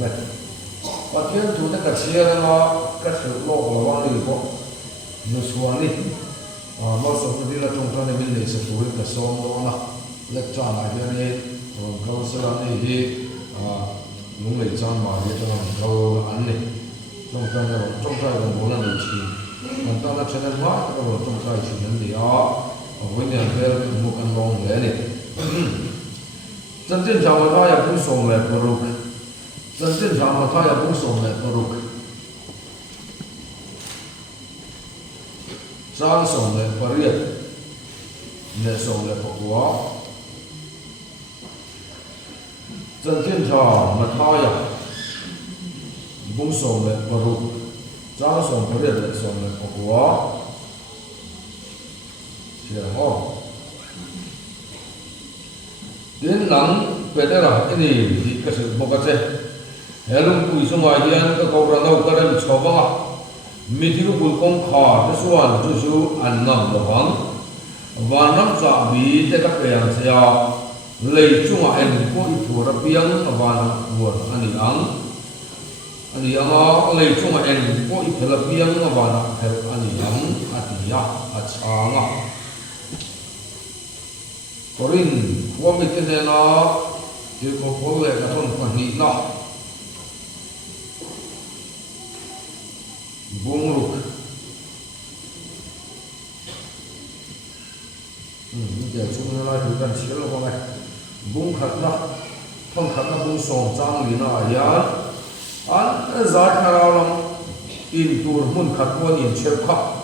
mẹ và thiên thủ ta cả chia ra nó các sự lo của nó đi có nó xuống đi nó sống đi là trong trong này mình để sự phụ cái sống đó là lệch cho lại cái này câu sẽ là này thì lúc này cho mà cái cho câu ăn này trong trong này còn bốn là điều gì còn ta là cho nên hóa cái còn trong này chỉ nên gì đó với nhà về một căn phòng để này真正上他也不送来不入，真正上他也不送来不入，上送来不热，那送来不过，真正上他也不送来不入，上送不热的送来不过，是哦。đến nắng về đây là cái gì thì cái sự một cái hệ luôn cùi xuống ngoài hiện cái cầu ra đâu cái đem cho vâng ạ mình thì cái cùi công khả cái số ăn chú chú ăn ngầm được không và nắm giả bí để các bạn sẽ lấy chung anh có ít phù hợp biếng và buồn anh ăn lấy chung anh có ít phù hợp biếng và anh ăn chăng ạ Korin, kuam itu nela, dia kau boleh katakan pahit lah. Bungruk, dia cuma nela bukan siapa kau mai. Bung khatna, thong khatna bung song jang lina ya. An zat karalang in tur mun khatwan in chepkha.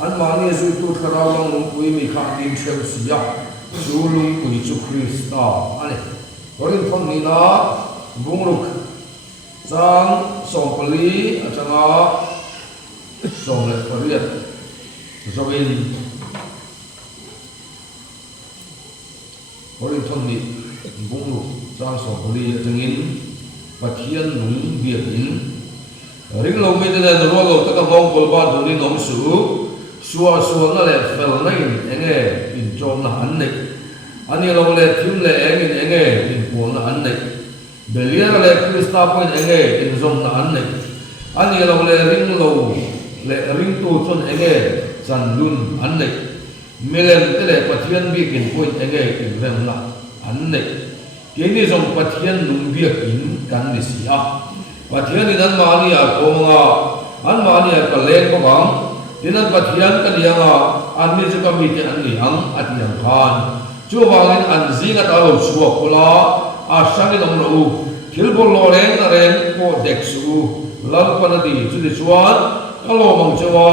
An mani zui tur karalang lungkui mi khat in chep siya. Chú lung quỷ chú Christa anh có đến phong ni na bung lục sang song pali achang a song le pariat zoin có đến phong ni bung lục sang song pali achang in pathian lung biak in ring lo me de ro lo ta ka mong kol ba do ni nom su xua xua nó lại phèo này anh nghe in trong là anh này anh ấy lâu lại phim lại anh nghe in cuốn là anh này để liệt lại Krista point anh nghe in trong là anh này anh ấy lâu lại ring tu chôn anh nghe dàn lun anh này milen cái này phát hiện việc in point anh nghe in rem là anh này cái này trong phát hiện lun việc in can đi xí à phát hiện in anh mà anh ấy có mà anh mà anh ấy có lên có bằng Dinan pathian kan yang an mi chu committee an ni ang at yang khan chu wangin an zinga ta lo chuak pula a sangin ong lo thil bol lo reng na reng ko dek su lal pana di chu di chuan kalo mong chawa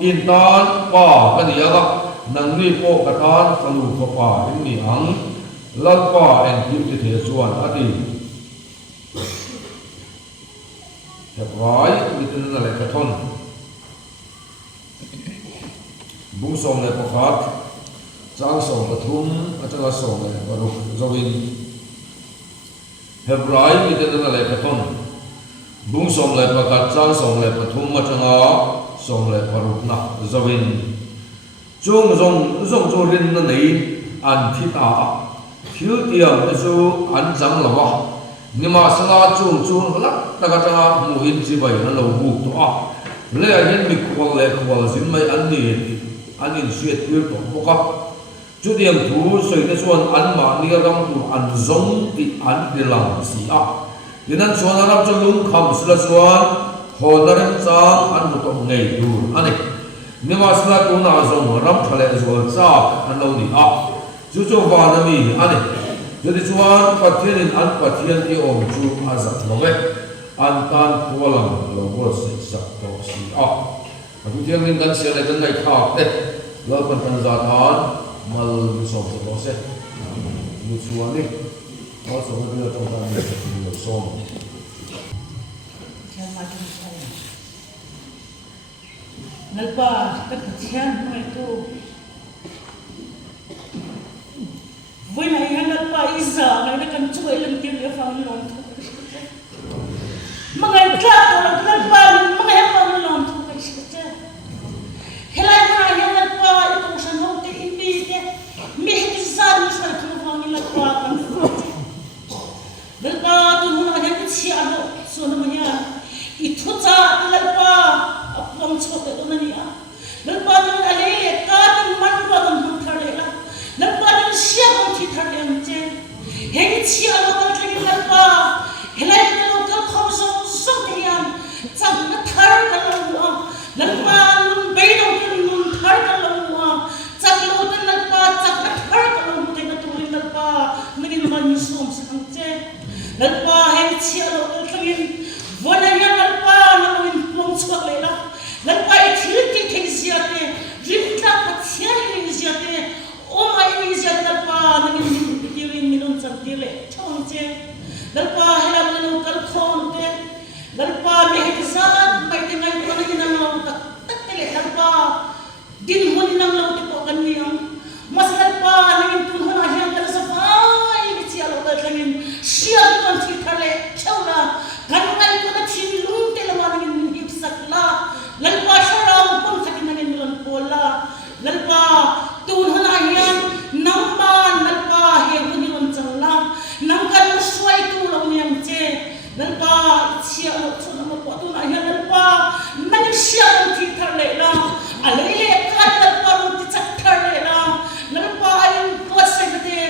in tan pa kan yang nang ni po ka tan kalu ko pa in ni ang lal pa en kim ti the chuan ati Hebrai itin na le ka thon bung song le pakhat chang song pathum atanga song le baruk zawin Hebrai iten le pathon bung song le pakhat chang song le pathum atanga song le baruk na zawin chung zong zo rin na nei an thita thil tiam chu an jang lawa nima sanga chung lak taka tanga mu hin chi bai na lo bu to a le a hin mi khwal le khwal zin mai an ni anh in suy tuyệt tổng bốc cấp chú điểm thú soi cái xuân anh mà nia rong tu anh giống thì anh đi làm gì à nên anh xuân anh làm cho lúng khăm sila xuân hồ na rem sang anh một tổng ngày tu anh này nhưng mà sila tu na giống ram thale xuân sa anh lâu đi à chú cho vào na mi anh này jadi xuân phát thiên anh thì ông chú azat lo về anh tan khua làm lo bol sạch sạch to si à Aku dia ingin kan siapa yang naik kah deh, lalu penjelasan mal som sebose, musuhan ni, kalau som dia tentang ni som. Jangan macam saya. Nalpa terkecian itu. Bukan hanya nalpa isa, mereka kan cuba lentir dia faham non. Mengenai orang nalpa, mengenai faham non. Helai mana yang nalpa itu urusan hote ini dia, mihti sari sari tu faham nalpa kan. Nalpa tu mana yang kecil ada. chia lo kal thangin vona ya lalpa na win plong chuak le la lalpa I thil ti thing siate rim tla pathia ni siate o mai ni siate lalpa na min tiwin minun cham ti le thong che lalpa helam na kal khon te lalpa me hizat mai te ngai ko na hinang lo tak tak te le lalpa din hun nang lo te ko kan niang mas lalpa nangin tun hona hiang kal sa pai ni chia lo kal thangin siat kon thi thale chaula kan ngai ko na thin lung te lawa nangin hip sakla lalpa sharau pon khatin nangin milan pola lalpa tun hona hiang namba lalpa he huni on changla nang kan swai tu lo niang che lalpa chia lo chuna mo ko tu na hiang lalpa nang sia kon thi thale la alele khat lalpa ron ti chak thale la lalpa ayun ko sagte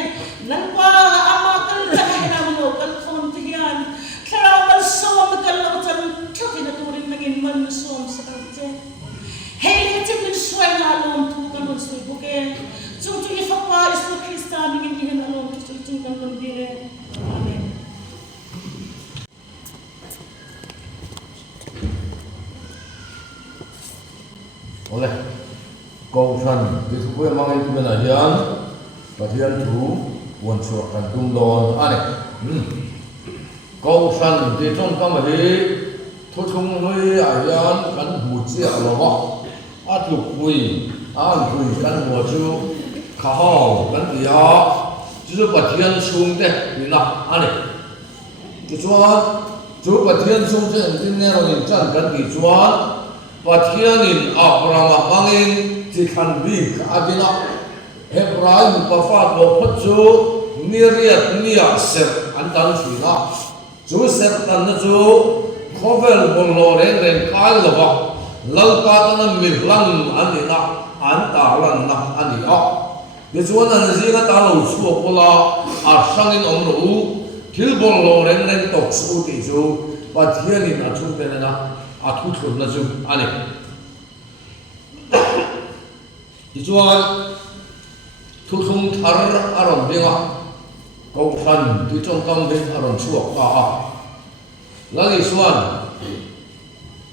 lalpa ama kal lahina mo kal khon ti hian thara mal som kal lo chan thukina turin nagin man som sa che hele chipin swai na lom tu kan ron sui buke chung chu ifapa isu krista ningin hian alom tu chung kan ron dire amen Oleh câu thần thì chúng tôi mang itu benar hian Pathian thu buồn chuộc kan tung don ane câu thần thì trong tâm hi thu chung noi hian kan hu chia lo wa at luk hui an hui kan ho chu kha ho kan tia chu Pathian sung te ni na ane chu chuan chu Pathian sung te tin ne ro in chan kan ki chuan Pathianin Abraham mangin ti khan bi adina Hebrai pafat lo phachu niriat nia ser andan thina chu ser tan na chu khovel bol lo ren ren kal lawa lalpa tan mirlang anina anta lan na ani a ye chuan an zinga ta lo chu pola a sangin omro u thil bol lo ren ren tok chu ti chu Pathianin a chu te na a thu thun na chu ani ti chuan thu thum thar aron dinga ko khan ti chong kam be aron chuak ka a lagi suan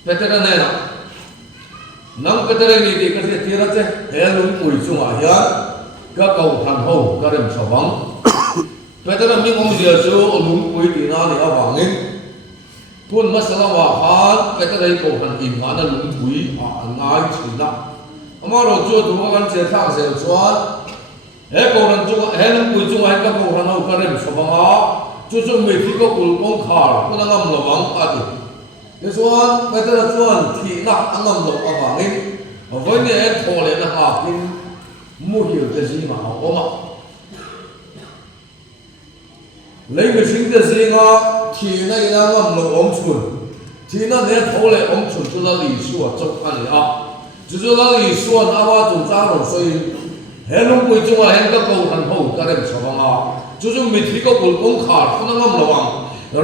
petera ne na nang petera ni ti ka se tira che helum pui chunga hian ka ko khan ho ka rem sawang petera mi ngom dia chu lum pui ti na ni awangin pun masala wa khan petera ko khan in ma na lum pui a ngai china amaro chu tu kan che thang se chuan he ko ran chu he lum pui chu ai ka ko ran ho ka rem sawanga chu chu mi thi ko kul kong khar ko na ngam lawang a ti ye chuan petera chuan thi na angam lo awangin voi ni e thole na ha pin mu hiểu te ji ma o ma lấy người sinh ra gì ngã thì này là ngầm lo ôm chun thì nó để thấu lại ôm chun cho nó lý số chụp anh à cho nó lý số anh à chúng ta rồi所以 hết lúc cuối chung là hết các câu thành hậu các em sao bằng à cho chúng mình thì có cuốn công khảo không nó ngầm lo bằng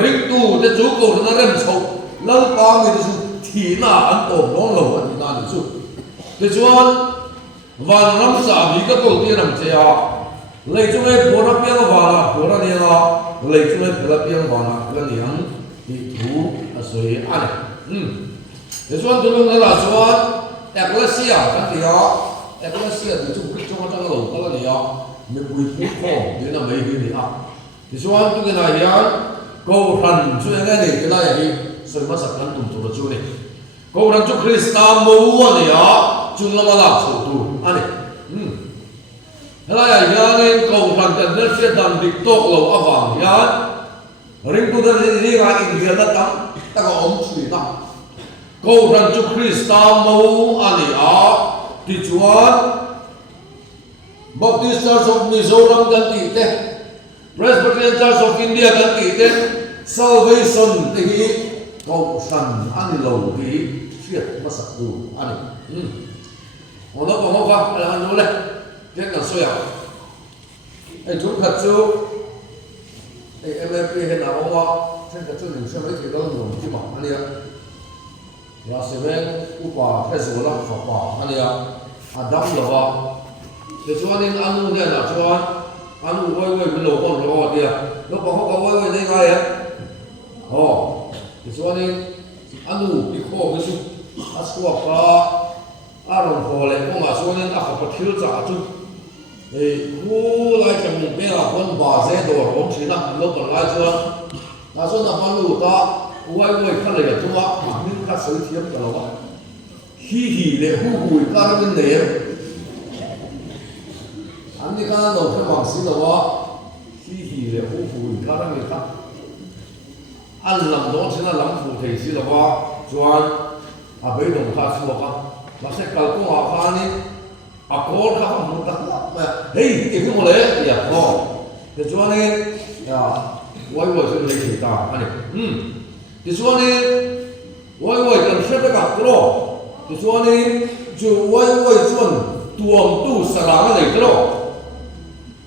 riêng tu để chú câu nó em sao lâu ba mình chú thì là anh tổ nó lâu anh là để chú để chú anh và năm xã bị các câu tiên làm gì à lấy chúng em bố nó biếng vào là bố nó đi là lấy chúng em bố nó biếng vào là cái niệm thì thú là suy anh để chú anh tôi nói là chú anh Ecclesia cái gì đó Ecclesia thì chúng trong cái lầu cái gì đó mình quy phúc khổ đến là mấy cái gì à thì chú anh tôi cái này á câu thần chú anh cái này cái này thì soi mắt sạch anh tụng tụng chú này câu thần chú Christa mua này á chú làm là chủ tu anh này thế là nên cầu thần cần nên sẽ làm việc tốt lầu áp vàng nhá riêng tôi đã đi ra India đã tắm ta có ông chủ đó cầu thần chú Christa mâu anh á thì chúa Baptist Church of Mizoram gần tỷ thế Presbyterian Church of India gần tỷ thế Salvation thì cầu thần anh lầu thì phiệt mà sạch đủ anh nó còn không phải là anh nói này thế là xoay à anh chúng thật chú em hiện nào ông ạ thế là chú mình xem mấy cái đó là một cái bảo anh ạ là sẽ bên u bà hay số là phật bảo anh ạ đâm là bà để cho anh ăn luôn là cho anh quay quay bên lỗ con rồi đi à lúc mà không có quay quay đây ngay á thì cho nên anh đủ bị khô cái chút anh xua pa anh khô lại cũng mà cho nên anh phải thiếu trả chút thì khu lại cái mình bây giờ con bà dễ đồ cũng chỉ là lúc còn lại cho ta cho nó anh đủ ta quay quay khăn này là chúng ta nhưng ta xử thiếp cái đó hi hi để hu ta nó bên này anh đi cái đầu cái bằng xí đó hi hi để hu ta nó bên khác anh làm đó chính là làm phụ thầy xí đó cho anh bây giờ ta xua ka nó sẽ cầu cũng họ pha đi có khác không ta mà hey thì cái một đấy thì thì cho nên quay quay cho lấy thì ta anh thì cho nên quay quay cần xếp cái cặp đó thì cho nên chú quay quay chuẩn tuồng tu sara cái này đó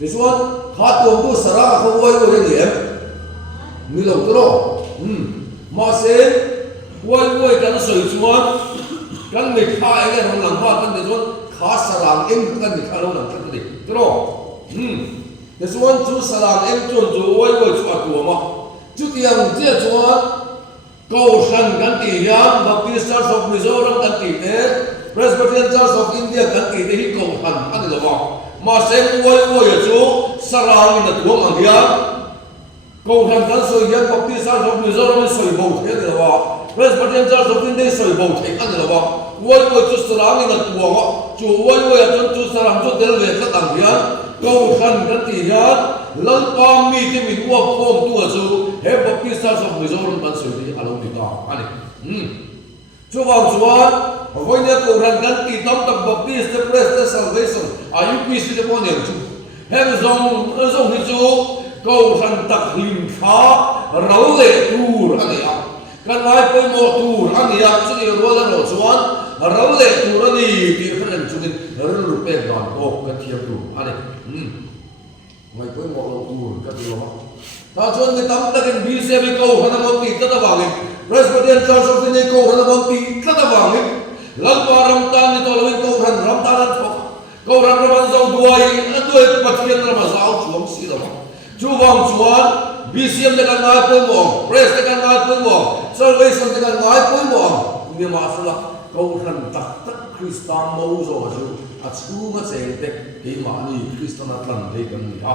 thì cho khá tuồng tu sara không quay quay cái điểm như là cái đó mà sẽ quay quay cần sợi chuan cần mình khai cái thằng làm hoa cần để chuan khá sara em cần mình khai lâu làm cái gì cái đó thì chuan chú sara em chuan chú quay quay chú tuồng mà chú tiền chia chuan cầu sanh kan ti hiam Baptist Church of Mizoram kan ti te Presbyterian Church of India kan ti te hi cầu sanh ani lo ba ma sem woi woi chu sarang in tu mang hiam cầu sanh kan soi hiam Baptist Church of Mizoram soi bo the ani lo ba Presbyterian Church of India soi bo the ani lo ba woi woi chu sarang in tu wa chu woi woi chu sarang chu del ve ka tang hiam cầu sanh kan ti hiam lần ba mi thì mình qua form tua chú hết Baptist Church of Mizoram ban sửa thì alo đi ta anh chú vào chuan với nhà cầu rằng căn kỳ tâm tập Baptist the Praise the Salvation IUPC the one chú hết dòng thì chú cầu rằng tập hình phá rau lệ tour anh ạ căn lại với một tour anh ạ chú đi rồi là rồi chuan rau lệ tour anh thì cái phần chú đi rồi lục bè đoàn ô cái thiệp tour anh mày với một lâu tour cái gì đó ta cho người ta cái bi xe bị câu hắn nó tịt tất cả vàng Presbyterian Church of India câu hắn nó tịt tất cả vàng lần qua Ramadan thì tôi nói câu hắn Ramadan câu hắn Ramadan dâu đuôi bát thiên Ramadan giáo chuông xí đó chú vàng chuan bi xe để cái ngay cuối mồm praise để cái ngay cuối mồm salvation để cái ngay cuối mồm nhưng mà sao là câu hắn tất Christian mâu rồi chú chú mà xem thế cái mà ni Christian Atlant đây cái gì à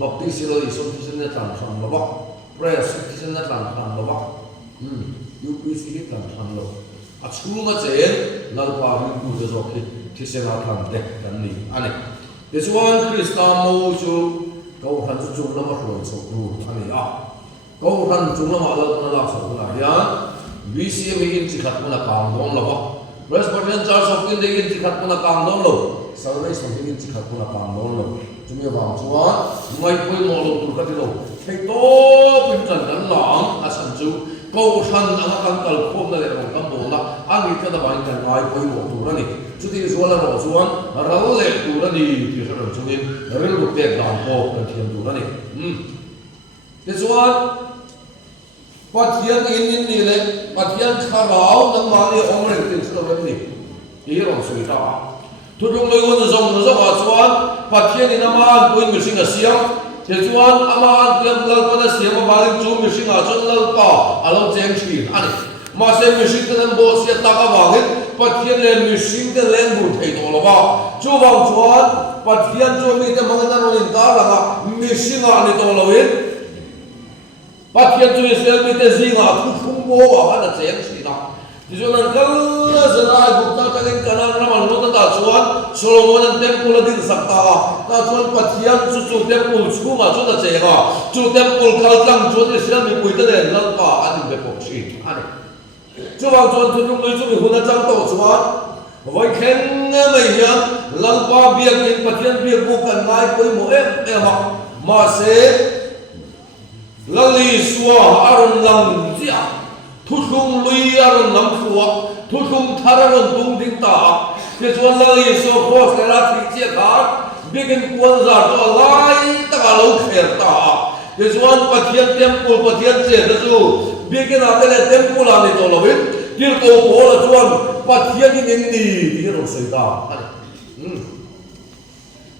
Baptist làison Christian Atlant làm lo bác praise Christian Atlant làm lo bác UPC Atlant làm lo chú mà xem là bao nhiêu người rồi Christian Atlant đây cái gì anh thế cho anh Christian mâu chú câu hắn chú là mà rồi số đủ anh à câu hắn chú là mà là số đủ này à VCM in chỉ khát mà càng đông là bác Presbyterian Church of India in chỉ khát kuna càng đông lo, Salvation in chỉ khát kuna càng đông lo. Chúng ta vào chuan, ngay cuối mùa lục cái gì lo, thấy to bình trần đắng lỏng, sản chú câu thân anh đang cần khom này là một cán bộ là anh nghĩ cái đó bạn cần ngay cuối mùa tu này, chú thì chuan là rồi chuan, rau lệ tu này thì sẽ làm chúng mình rau lục đẹp làm bộ cần thiền tu này. Thế chuan Bát thiên in ni le, bát thiên kharao nang mani omreng tin selo ni, ini orang suita. Tudung loi wan zong zong acuan, bát thiên in aman puin missing asiam, acuan aman tiap lal pada siam abaling cu missing acuan lal pa, alam jeng shin, ani. Masih missing dengan bos ya tak abangin, bát thiên le missing dengan len bud hei tu loba. Cu bang cuan, bát thiên cu mi te mangan onin ta langa missing ani tu lawin. Bát thiên chui xe mi te zinga thu thung bo wa hana cheng si na ti zo nan kal zana ai buk ta changin kana ramal no ta chuan Solomon an temple din sakta ta chuan pathian chu temple chunga chu ta chenga chu temple khal tlang chu Israel mi pui ta den lal pa an be pok si ani chu wang chuan thu thung lui chu mi huna chang to chuan voi khen mai hiam lal pa biak in pathian biak bu kan ngai pui mo em ma se lali suwa aron lang zia thuthung lui aron nam khuwa thuthung thararon tung ding ta ke chuan lali so cross la thi chia kha begin kuan za to lai ta ka lo kher ta ke chuan pathian temple pathian che da chu begin atele temple ani to lovin kir to bo la chuan pathian in ni ti ro sai ta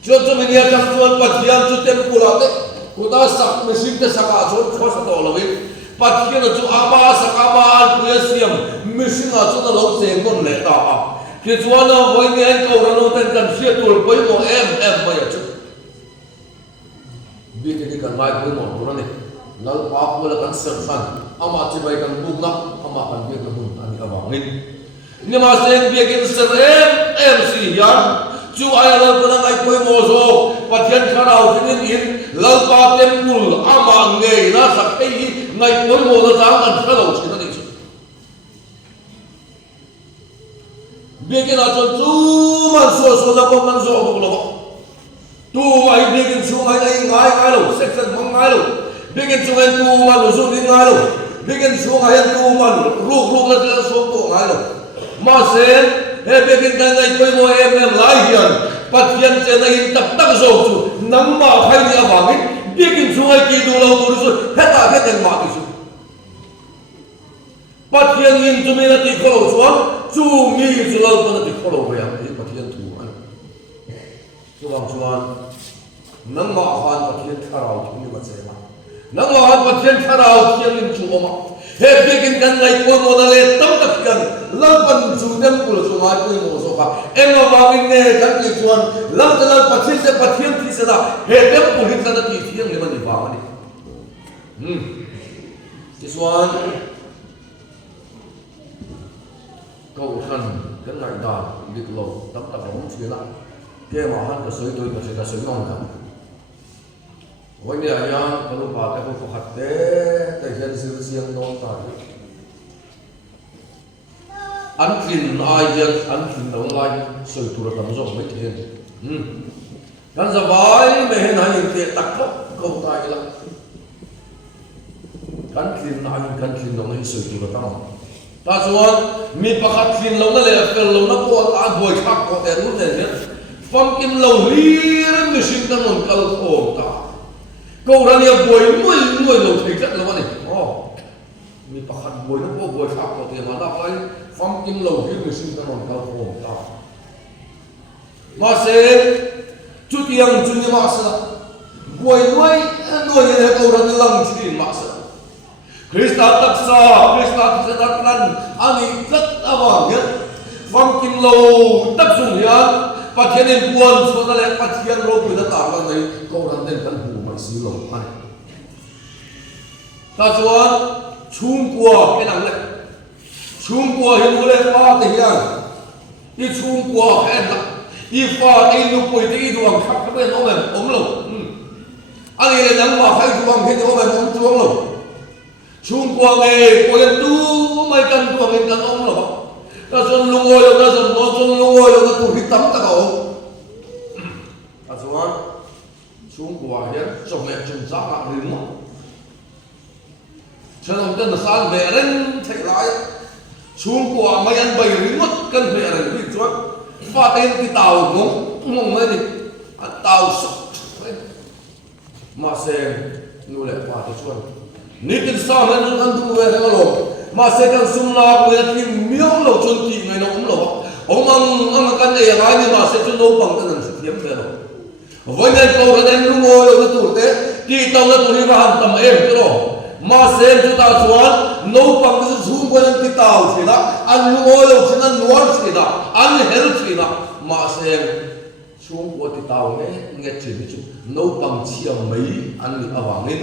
chuan chu menia chang chuan pathian chu temple ate kuda sak machine te saka chon khosa to lovin bắt hiện là chú ama sakama quê xiêm mission là chú nó lâu dễ con lệ ta khi chú nó với nghe anh cầu ra nó tên cần xia tuổi với một em bây giờ chú biết cái cần lại với một đứa này nó pháp với là cần sẵn sàng ama chỉ vậy cần buông lắm ama cần biết cần buông anh các bạn nhưng mà xem biết cái sẵn em gì vậy chú ai là con anh quay mồ rô và thiên khả nào thì nên in lâu ba tem mùl ama nghề nó sắp hay ngày quay mồ nó dám cần khả đầu chỉ nó định biết cái nào cho chú mà số là con ăn rộ một lỗ tu mà biết cái chú anh ngay đâu section mong ngay đâu biết cái chú anh tu mà nó xuống đi ngay đâu biết cái chú anh tu mà ruột là số tu ngay đâu mà xem hết biết cái này quay mồ em lại hiện bắt hiện trên này tập rộ chú nắm mà hay đi vào ấy biết cái chú anh kỳ tu lâu tu rồi hết tiền mà thì bắt hiện in chú mình là tí khổ lâu xuống chú mi chú lâu con là tí khổ lâu về thì bắt hiện tu anh chú bằng chú anh nâng mà hoàn bắt hiện khá rào chú như bắt xe mà nâng mà hoàn bắt hiện khá rào thiên linh chú mà hết biết cái này quên một lần tâm tập hiện lâu con chú đem của chú nói quên một số khác em mà vào cái nghề các cái chú anh lâu cho lâu bắt hiện sẽ bắt hiện thì sẽ là hết đem của hiện ra tí thiên để mà đi vào mà đi this one câu thân cái này đàn việc lâu tấm tập không chuyện lại kia mà hắn cái suy tôi cái suy ngon cả vậy này anh cái lúc vào cái cuộc họp để hiện sự riêng non tại anh kinh ai dân anh kinh đâu lại suy tôi là tấm rộng mấy thiên hắn giờ vãi mẹ này hiện tiền tắc khóc câu tai là anh kinh đâu này suy tôi là tấm ta chuan mi pakhat thin lo na le fel lo na ko a boi khak ko te ru te ne fam kim lo lir mi shin ta non kal khom ta ko ran ya boi moi lo thei tat lo ni mi pakhat boi na ko boi khak ko te ma da ai fam kim lo lir mi shin ta non kal khom ta ma se chu tiang chu ni ma sa boi noi ne ko ran lang chin ma sa Krista taksa taklan ani tlat awang yan fam kim lo tak sung yan pathianin buan so na le pathian ro pui na ta lan nei ko ran den kan hu mai si lo ani ta chuan chung kwa ke nang le chung kwa hin le pa te hian i chung kwa hen la i fa te lu pui te i duang khap ka ben o men om lo ani le nang ma khai duang he o men om chuang lo chung qua nghề của em tu mấy căn của mình căn ông là ta xuân lung ngồi đâu ta xuân nó xuân lung ngồi đâu ta tụi hít tắm ta cầu ta xuân chung qua hết cho mẹ chung giá mạng đứng mà cho nên tên là sao về lên thấy lại chung qua mấy anh bày đứng mất cân về là bị chuột pha tên cái tàu cũng mấy thì tàu sọc mà xem nuôi lại pha cái chuột nitin sa men an tu ve lo ma se kan sum la ko ya tin miong lo chon ti ngai no lo ong kan e ngai ni ma se chon lo bang tan su thiam ve lo voi men ko ran en lu mo lo tu te ti tau na tu ni ma ham tam em to ma se tu ta chuan no bang su zum ko nan ti tau thi da an lu mo lo chin an nuar thi da an hel thi da ma se chung ko ti tau nge chin chu no bang chiam mai an ni awang ni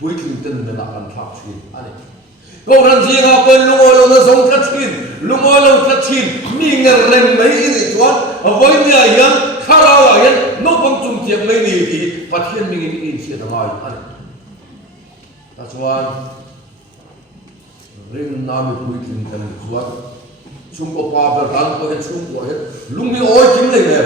bui thun tên là kan thak thin ani ko ran ji nga ko lu mo lo na song ka thin lu mo lo ka thin mi ngal rem mai ni chuan voi ni a yan khara wa yan no bang chung tiam mai ni ti pathian mi ni in sia da mai ani ta chuan ring na mi bui thun kan chuan chung ko pa ber dan ko chung ko he lung mi oi kim le ne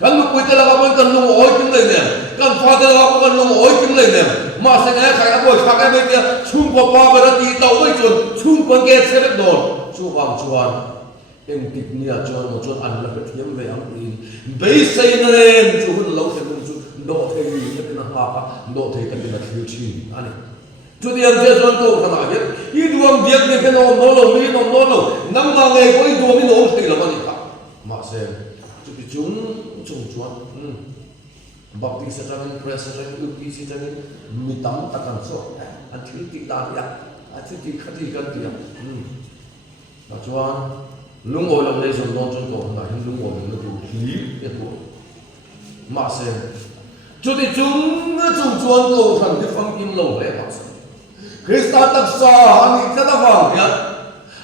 kan lu pui te la ka kan lu oi kim le ne kan fa te la ka kan lu oi kim le ne mà sẽ nghe khai áp bồi khắc em bên kia chung qua qua và đã tí tàu với chuồn chung qua kia sẽ biết đồn chu hoàng chuồn em kịch nia chuồn một chuồn ăn là cái thiếm về ăn đi bấy xây lên chu hôn lâu thì cũng chu độ thầy cái cái nào hả độ thầy cái nào thiếu chi anh chu tiền chơi chuồn câu thằng nào biết ít đuông việc thì cái nào nó lâu mỹ nó lâu năm nào ngày có ít đuông mới nấu thầy là bao nhiêu mà xem chu bị chúng chuồn baptisa jangan presa jangan upisi jangan mitam takkan so an thiếu ti ta ya chú tí khát tí gần tí là cho lung ngồi làm đây rồi non chân cổ là những lung ngồi nó đủ khí để tuổi mà xem chú tí chúng chuan cầu thần cái phong kim lầu lẽ mà xem Krista tak sa ani kada vang ya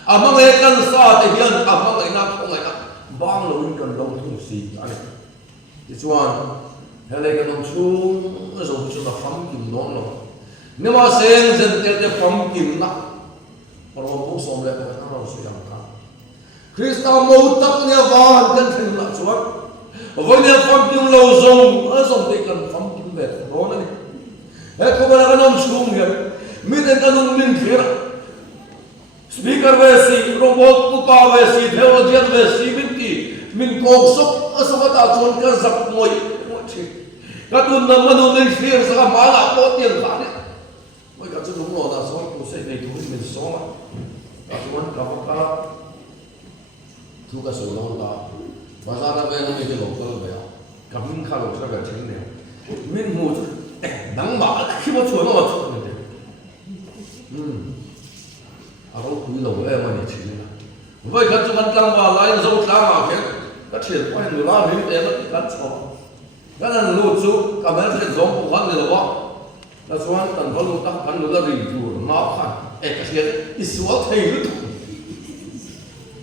amang e kan sa te hian amang e na khong e na bang lo in kan dong thung si ani ti chuan hele kan dong chung zo chu na pham kim non lo ne ma seng zen te pham kim na por bo som le ko na ro su yang ka Krista mo tak ne van kan thing la chuan voi ne pham kim lo zong a zong te kan pham kim ve ro na ni he ko ba kan dong chung ya Miten kanun min kira speaker vesi robot pupa vesi theologian vesi binti min kok sok asawata chon ka zak moi mochi katun na manu min fear sa mala po tiang khane moi ka chu lo na so ko sei nei tu min so ma katun ka ka tu ka so lo la bazara ve na mi ke lo ko ve ka min kha lo sa ga chen ne min mu nang ma khi mo chuan ma chu aku kui lo em mà chỉ là với các chúng ta vào lại dâu ta mà cái các chuyện quan người lao đến em nó cắt cho cái là lúa chú cảm thấy cái giống của hắn là quá là số hắn tận có lúa ta hắn lúa là gì chú nó khăn cái chuyện ít số thay lúa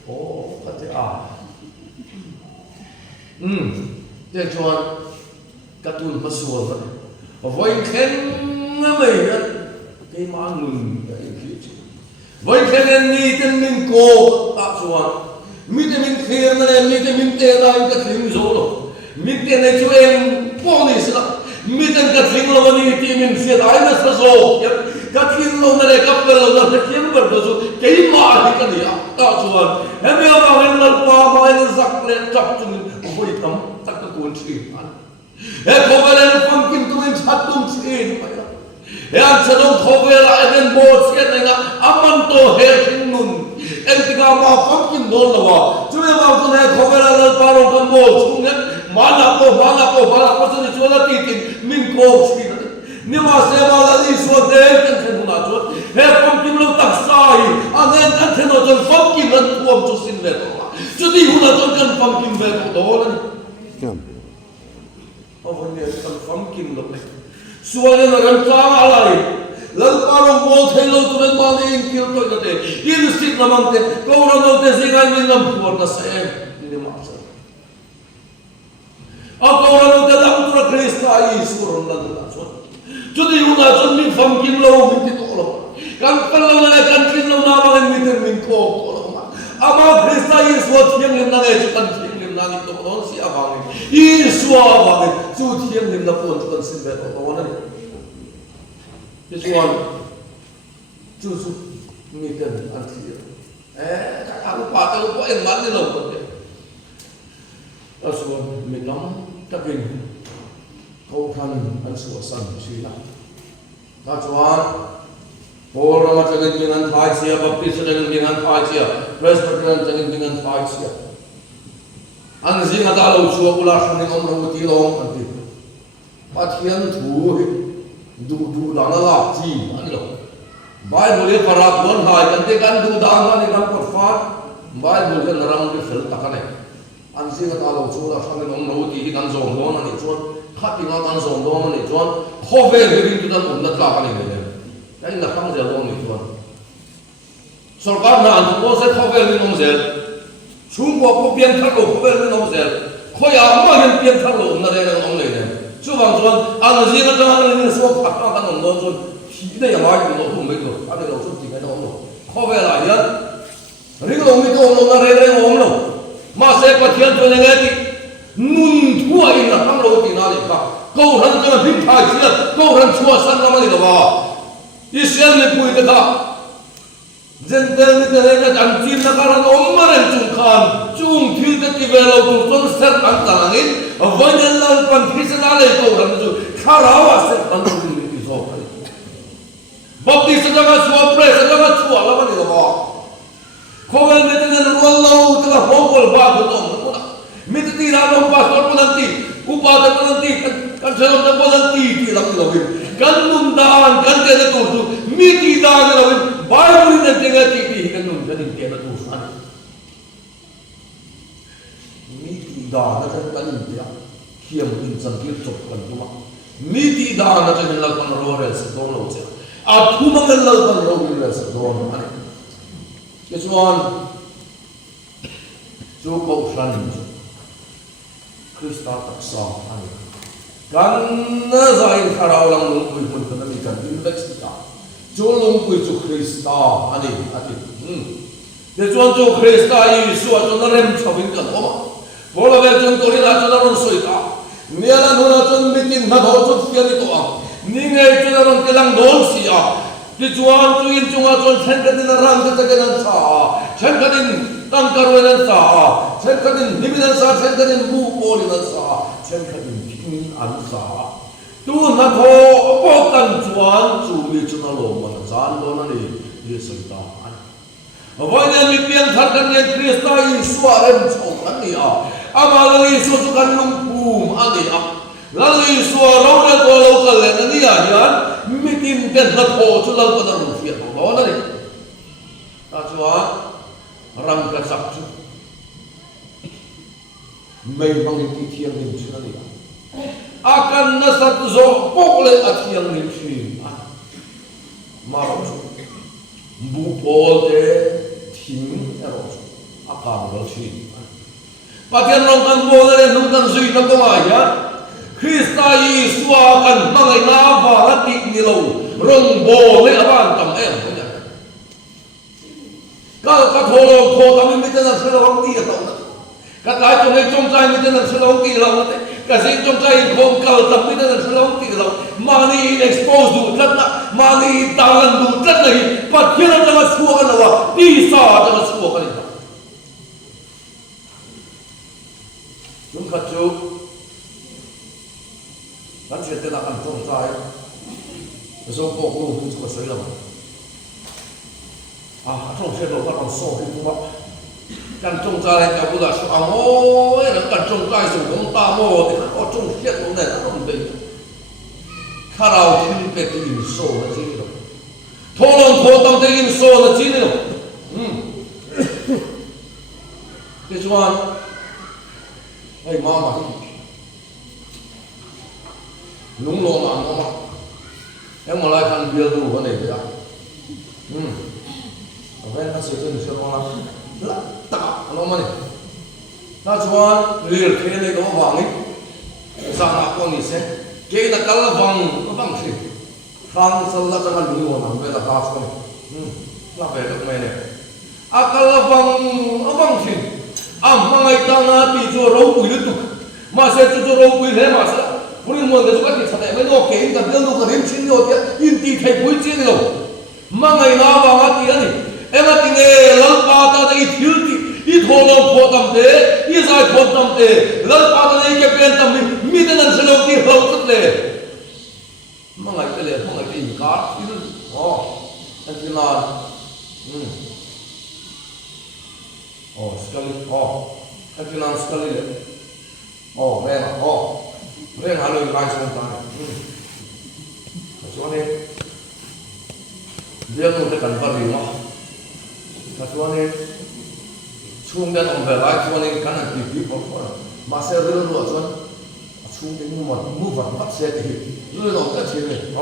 ô cái gì cái chuyện các tuần mất số rồi với khen mấy cái má ngừng cái chuyện với cái này mi tên mình cô ta chuan mi tên mình khéo này mi tên mình tê ra cái thing rồi mi tên này chú em police là mi tên cái thing là mình thì mình sẽ đại nó sẽ rồi cái thing là này cái phần là cái thing bật rồi cái mà thì cái gì ta chuan em bây giờ mình là qua mà mình giặc lên chọc chúng mình vui tắm tất cả cuốn chuyện em không phải là phong kim tụi mình sát tung chuyện yang sedang khobela eden bot siat nga aman to her kinun entika ma famkin don lawa chume ma ko ne khobela la paro kan bot chunga mala ko chuni chola titin min ko ski ni ma se ma la ni so de kan thenu na chu he famkin lo tak sai anen kan thenu to famkin lan tuam chu sin le chu di huna ton kan famkin ve ko do la ni avon ne kan famkin lo suara orang tua alai, lalu kalau mau thelo tulen balik ingkil tu kate, ini sih namang te, kau orang mau te singai minam puan nasem, ini maksud. Aku orang mau te dalam tu Krista Yesus orang lalu langsung. Jadi udah jadi famkin lau minti tolong. Kan kalau nak kan kin lau nama kan minti minko tolong. Ama Krista Yesus yang lemna itu kan nani to kon si awang ni iswa awang chu thiam lim na pon kon sin be to kon ni this one chu mi ten an thi ka aku pa ta ko en man ni lo kon aso mi nam ta bin ko khan an su san si la ta chuan Paul Rama changin bingan thai sia baptist changin bingan thai sia presbyterian changin bingan thai sia anh riêng người ta lâu chúa cũng là không nên ông đâu tí đâu anh đi bắt thiên thủ du đàn là gì anh đâu bài bồ đề phật cuốn hai cái thế kan du đàn là cái Phật pháp bài bồ đề là răng cái phật tắc này anh riêng người ta lâu chúa là không nên ông đâu tí cái kan zong đó này chúa khát tiếng kan zong đó này chúa khó về cái gì chúng ta cũng đặt ra cái này cái là không dễ đâu này chúa सरकार ना अंत से khó về cái ông dễ Trung Quốc có biến thắc lộ có bên nó sẽ khôi áo mà hiện biến thắc lộ là đây là ông này này chú bằng chuan anh riêng cái anh này số phát ra cái ông đó chuan khí này là ai cũng nó không biết được anh này nó chút gì cái đó nó khó về lại nhá riêng ông ấy ông nó là đây ông nó mà sẽ phát hiện cho nên cái nun thua in là thằng lộ thì nào đi cả câu hắn cho nó bình thái chứ câu hắn chua săn lắm đi đâu Israel này bùi cái đó dân tên như thế này chẳng chim là cái ông mà lên chung khan chung thiếu cái gì về lâu tụi tôi sẽ ăn tàng ấy với nhân lần phần khi sẽ nói lên câu rằng chú khá ráo à sẽ ăn tàng những cái số này bọc đi sẽ cho nó chua pre sẽ cho nó chua lắm mà đi đâu không phải mấy tên nhân luôn lâu tức là không có ba của tôi mấy tên đi ra đông ba số của nanti upa của nanti kan chơi đông của nanti thì làm gì đâu kan munda kan cái này tụi mấy đi ra cái đâu Bible in the thing that he can do that in Canada to fun. Meet the Dana and India, Kim in some gift of Kanduma. Meet the Dana and Lakan Rores, Donald. A Puma and Lakan Rores, Donald. This one, Joe Cochran, Christa Taxa, Ganna Zain Karalang Lung with Panamikan, Invexita. Jolong kui tu Krista, ani. Dia jual tu Krista ini suat tu nerem sabin kan, oh. Bola berjun tu ni lah tu naron suita. Nialah nuna tu meeting nado tu fian itu ah. Ningai tu naron kelang dol sia. Dia jual tu in cunga tu cengkadin ram tu cengkadin sa, cengkadin tangkaruan sa, cengkadin himinan sa, cengkadin bupolinan sa, cengkadin king an sa. Tu nak ho kan cuan cumi cuna lomba jan lona ni dia cerita. Awalnya mipian tharkan yang Krista Yesuarem cokan ni ah. Amal Yesus kan lumpum ani ah. Lalu Yesuarau dia tolong kalian ni ah. Mitin kan nak ho cuna pada rufiat lona ni. Cuan orang kesak tu. Memang itu tiang ni cuna ni. Akan nasat zopok le atiang ni chin marot bupol de ting erot akan lo chin patian nongkan boleh nongkan zui na komaya Krista Yesus akan mangai nava hati ni lo rong boleh aban tam kalau katholong ko kami miten na selawang ti atau kata itu ni congcai miten na selawang ti lo kasi congcai bongkal tapi na selawang ti lo mani expose du tlat mani tangan du tlat lagi patian na suwa na wa isa na suwa ka nila yung kacu kan siya tinakan congcai so po ko kung sa sila trong xe đồ các con sổ thì cũng vậy căn trông trai cả bữa là sao ôi là căn trông trai dùng công ta mồ thì có trông thiết cũng này là không định khá đầu thì về cái in sổ là gì đâu thô lòng thô tâm cái in sổ là gì đâu cái chuan hey mama lúng lô mà mama em mà lại khăn bia đủ cái này vậy When I say to you, "La, ta, ano man eh?" That's one real kaya na ito mabangit. Sana ako ni se, kaya nakalabang abang si. Kang sala ka na luwa man, bela kaas ko. Lapet ko man eh. Akalabang abang si. Ang mga itanga tijo raw ulituk. Masa tijo raw ulit masa. Punin mo nga sukat kita tayo. May okay, tapos no ka rin sinyo tiya. Hindi tayo pulit sinyo. Mga inabang ati yan eh. Ela tinge lalpata na itilti itholong photam te isai photam te lalpata na ikepen tam midenan selong ti hautat le mga itele mga itikar itu antinan sekali antinan sekali le ren halo ilai sebentar soalnya dia mengatakan barimah Katuane chungdan ombelai tuane kanan pipi pokok masa dulu tu tuan chungdan move mat set hi dulu tu tak ciri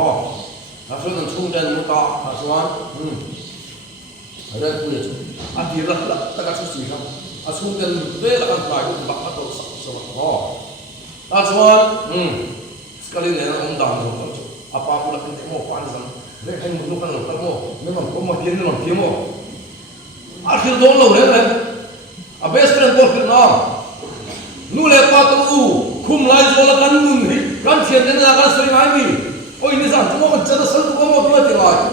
katuan chungdan muka katuan ada kulit adilah tak susi kan chungdan bela kan pai bak atau sama katuan sekali ni orang dah apa pun nak tengok panjang mereka menggunakan kalau memang komodian memang demo akhir dolo kan abes kan kor kena nule patu kum lai zola kan nun kan sian den akan sering lagi oh ini sah semua cara sel kamu buat lagi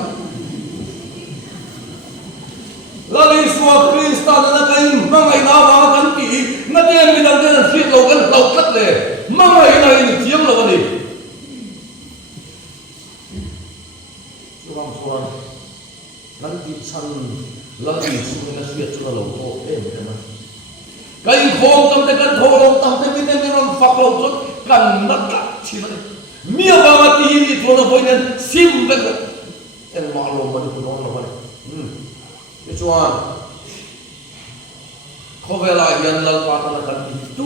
lalu suatu Krista dan kain mangai nama kan ti nanti yang bilang dengan fit lo kan laukat le mangai lain tiang lo ni suang nanti san lagi sudah siap sudah logo mana kai khom tam te kan thorong tam te miten memang faklo jot kan nakak china mia bamati ini thona poinen sim bek en malum madu thona bane cái chuan khó về lại hiện lần qua ta là cần tu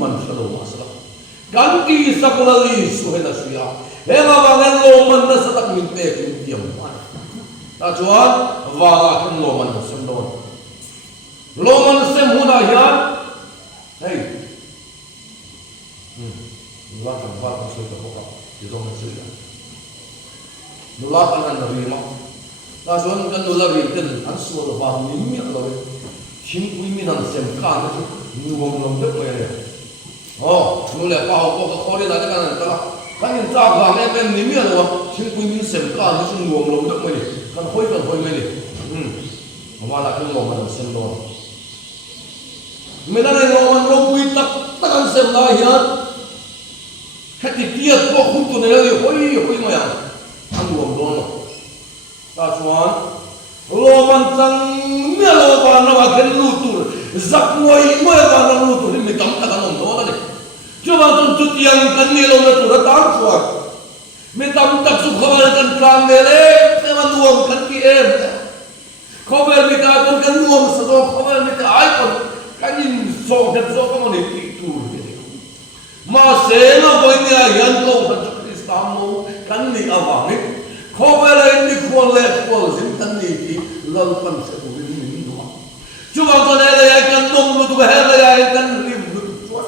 man salo masala kan ki sakulali suhena suya hela bangan lo man na sa tak min te kin tiam ta chuan wala kan lo man sem don lo man sem huna hian hey lo kan ba kan su ka ka ti dong na suya nula kan an ri ma ta chuan kan nula ri ten an su lo ba min mi lo chim ui mi nan sem ka na chu nu wong lo de ko ya nu le pa ho ko ko ri na kan ta kan in ta ga me men ni mi lo chim ui mi sem ka na chu nu wong lo de ko ni kan hoi me ni wala kan lo man sem lo me na lo man lo ui tak kan sem la ya hati kia ko khu tu ne le hoi ma ya an nu wong lo ta chuan lo man chang me lo ba na ba ken lu tu zak moi ba na lu tu mi tam ta kan no da ni chu ba tu tiang kan ni lo na tu ra ta chuan mi tam tak su khawal kan tlang ne le te man nuam kan ki em khawal mi ta kan nuam sa do khawal mi ta ai kon kan in so ka mo ni ti tu ma se no ko ni a yan ko ka kristam mo kan ni awa ni khawal ni khol le khol sim kan ni ti lal pan se bu ni ni no chu ba ko le ya kan nom lu tu he le ya kan rim lu tu chuan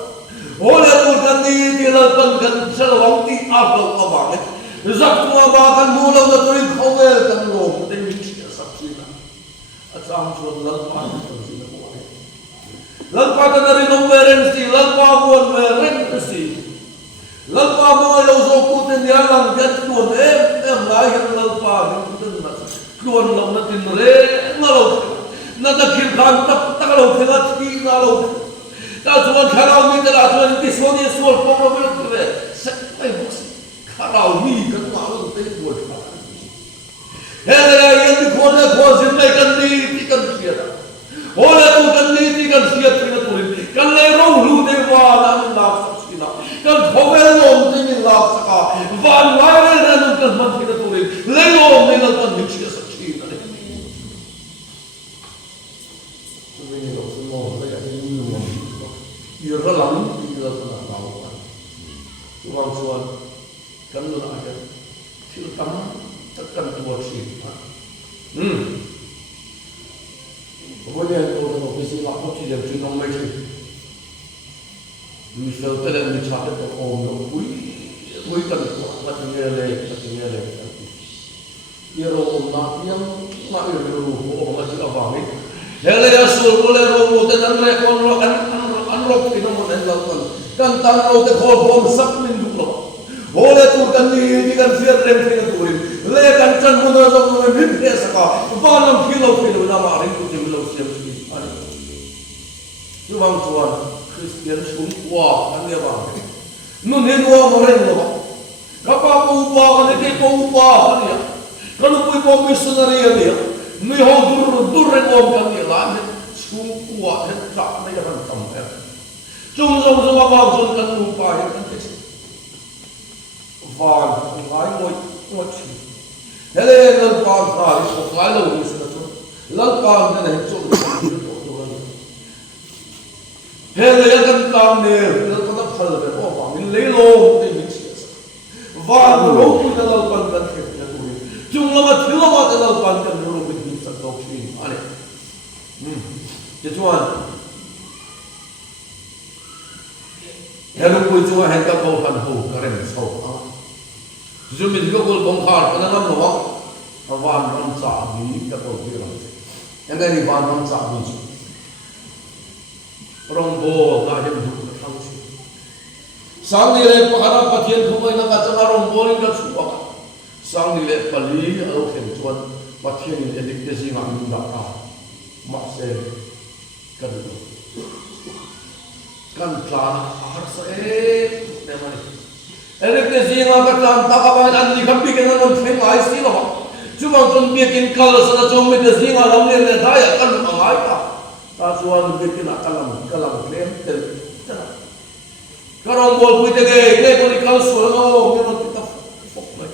ho le tu kan ni ti lal pan kan se wang ti a lo awa ni zak tua ba kan mu lo na tu khawal kan lo te mi chi sa chi na a chang chuan lal pan kan si na ko lal pa ta ri no veren si lal pa won veren si lal pa mo lo zo ku te ya lang gat tu em lai hin lal pa ni tu na kuan lo na tin re na lo na ta khil khan tak lo the na ti na lo ta chuan kharau mi ta la chuan ti so ni so ko mo me tu ve se ai bu kharau mi kan ma lo te ko ta he la yan ti ko na ko sin mai kan ni ti kan sia da ho la tu kan ni ti kan sia ti na tu ri kan le ro lu de wa na na sa na kan khovel lo ti ni la sa ka van wa le na nu kan man ti na tu ri le lo ni na kan ni chi sa chi na le tu ni lo su mo le ya ni lu mo i ra lam ti la sa na wa tu wang chuan kan lu na ya thil tam tak kan tu wa chi Bây giờ tôi đã nói với các bạn là chuyện không mấy chuyện. Vì sao tôi lại bị chặt được ôm nó quý cần quá bắt nghe lên. Giờ rồi nó tiếng mà yêu ôm mà chỉ là vàng ấy. Thế là số tôi lại rồi một tên anh lại con nó ăn rốc thì nó một tên là cần tăng rồi thì khó ôm sắp mình đúng rồi. Hồ lệ tôi cần đi thì cần phiền rèm thì là tôi lệ cần chân một đôi dòng người biết thế sao và năm khi lâu nào mà đến tôi lâu xem anh chú bang chuan Christian xuống qua anh nghe bảo nó nên qua mà lên rồi các bạn u qua cái này u qua anh nhỉ cái nó quay qua missionary anh nhỉ người họ dur ôm cái này làm xuống qua hết chặt mấy cái thằng cầm hết chung dòng dòng vào dòng cái u qua hết cái vàng lái ngồi chỉ thế nên lần vàng phải một cái lâu như thế nào lần vàng này chỗ thế nên lần vàng này lần có tập thờ về có vàng mình lấy lô để mình chia sẻ vàng lô cũng là lần vàng cần thiết cho tôi chung là mà thiếu mà cái lần vàng cần lô mình sẵn sàng khi anh thế cho anh thế lúc cuối cho anh các câu phần hậu cái này sâu dù mình có cuộc bóng khát nó nằm nó van năm trả đi các câu chuyện này anh ấy đi van năm trả đi chứ rong bo ta hiện đủ các thằng sáng đi lên para phát hiện không ai năng chân rong bo lên các chủ sáng đi lên pali ở khen chuan phát hiện cái cái gì mà mình đã mà sẽ cái đó kan plan har sa để mà Erik ne zinga ka tlam ta ka ban an ni khampi ke nan thleng ai si lo chu bang ton bia kin kal sa chong me de zinga lam le da ya kan ma ngai ta chuan bia kin kalam klem tel karong bol pui te ge ne ko ni kal su lo me no ta fok mai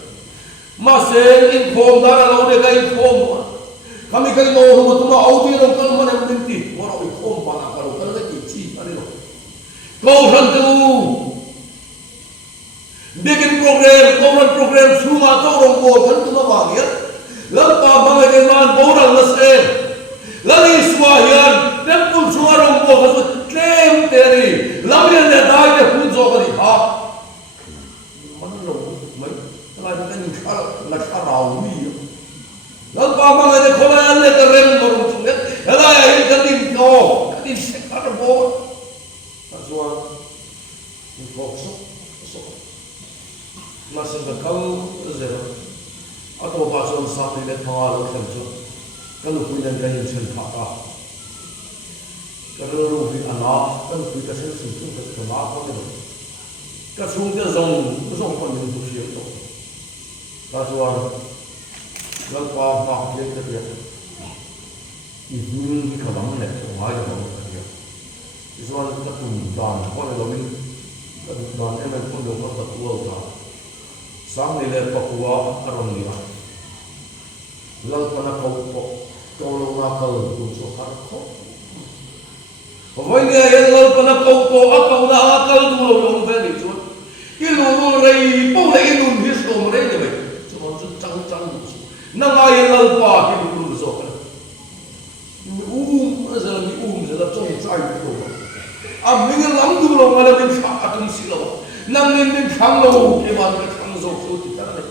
ma se in khom da lo de ga in khom kami kai mo ro tu ma au ti ro kan ma nem din ti mo ro i khom pa na ka ro kan le ti chi ani ro ko ran tu begin program suma to ro ko kan tu ma ba ya lam pa ba ngai man bo ran la se lali swa hian temple swa ro ko ka su tlem teri lam le le dai te hun zo ka di ha man ro mai la ta ni kha la kha rao mi lam pa ba ngai ko la le ta rem mo ro tu ne la ya hi ka din no ka din se ka ro bo ta swa ni ko so masih berkau zero atau pasal sampai le thawal kerja kalau punya gaya sempata kalau rugi anak kan kita sendiri kita kenal apa itu kasung dia zong pun yang tu siapa tu kasuar lampa dia kerja ini kadang le semua yang kerja kasuar kita tunggang kalau kami dan emang pun dapat betul tak sang nilai Papua karang dia, lalu pada kau tolong akal untuk harko. Pokoknya yang lalu pada kau akal dah akal dulu orang beli tu, ilmu rei, boleh ilmu history rei deh, cuma cang. Nang ayat lalu pah hidup dulu sokan. Masalah masalah cong cai tu. Abang yang lalu dulu ada bintang atum silau, nang ni bintang lalu keman so kita ni.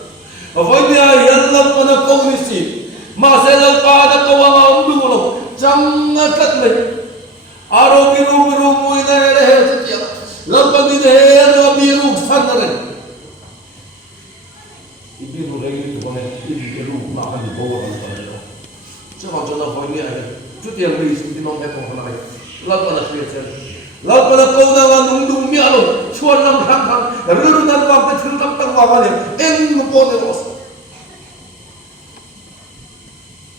Awalnya yang lalu pada kau ni si, masalah pada kau orang dulu, jangan kat ni. Aro biru mui ni leher setiap, lalu ni leher biru sana ni. Biru lagi tu mana? Biru makan di bawah ni kalau. Cuma jangan awalnya ni, cuti yang beri di mana kau nak? Lalu pada siapa? Lalu pada kau dengan nunggu mialo, cuan nam kang, lalu nanti waktu cerita tentang apa ni, lupa terus.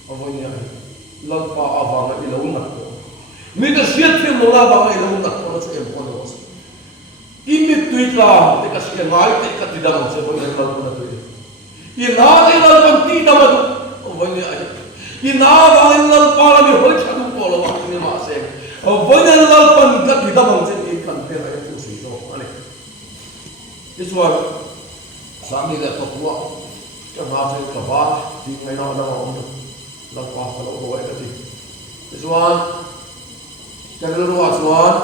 Apa ini? Lalu pak abang lagi lalu nak. Minta siapa mula abang lagi lalu nak, kalau saya lupa terus. Ini tuitlah, dekat sekian ngai, dekat tidak macam apa yang lalu nak tuit. Ini nanti lalu tidak macam apa ini aja. Ini abang yang lalu para ni boleh cakap pola waktu ni masih. Banyak lapan kat kita bangsa ikan perai itu sih tu, ane. Iswar, sambil kita Papua, jangan sampai kabar di mana ada orang tu, lapan kalau bawa itu. Iswar, jangan lupa Iswar.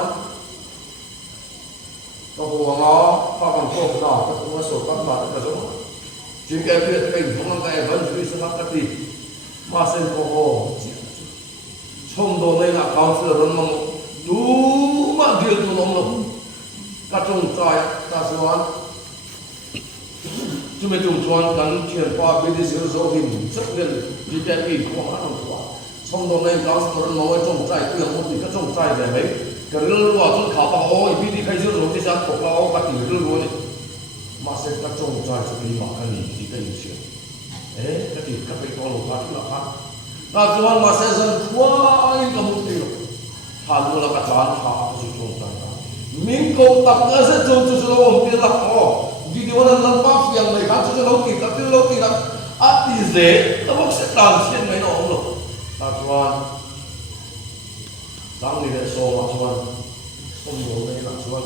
Papua ngah, pakai kau dah, ketemu sokan dah, ketemu. Jika dia kena mengenai banjir semak kati, masih kau. Somdo ni nak council renung, cuma dia tu nomor, kacung cai, kasuan, cuma cuan kan kian pa bedi sesuatu sekian jika ini kuah orang tua, somdo ni council renung cung cai tu yang mesti kacung cai dah baik, kerana luar tu kapal oh bedi kai sesuatu jadi kapal oh kati dulu ni, masih kacung cai seperti makan ni kita ini, kati kapal kalau kati lah. Tuhan masih sentuhan kamu tu, halu lah kacan hak susun tanda. Mingkau tak nasi susun orang tidak oh, di mana lempas yang mereka susun orang tidak ati ze, tapi sekarang sih mana orang. Tuhan, sang ni dah soal Tuhan, semua ni lah Tuhan,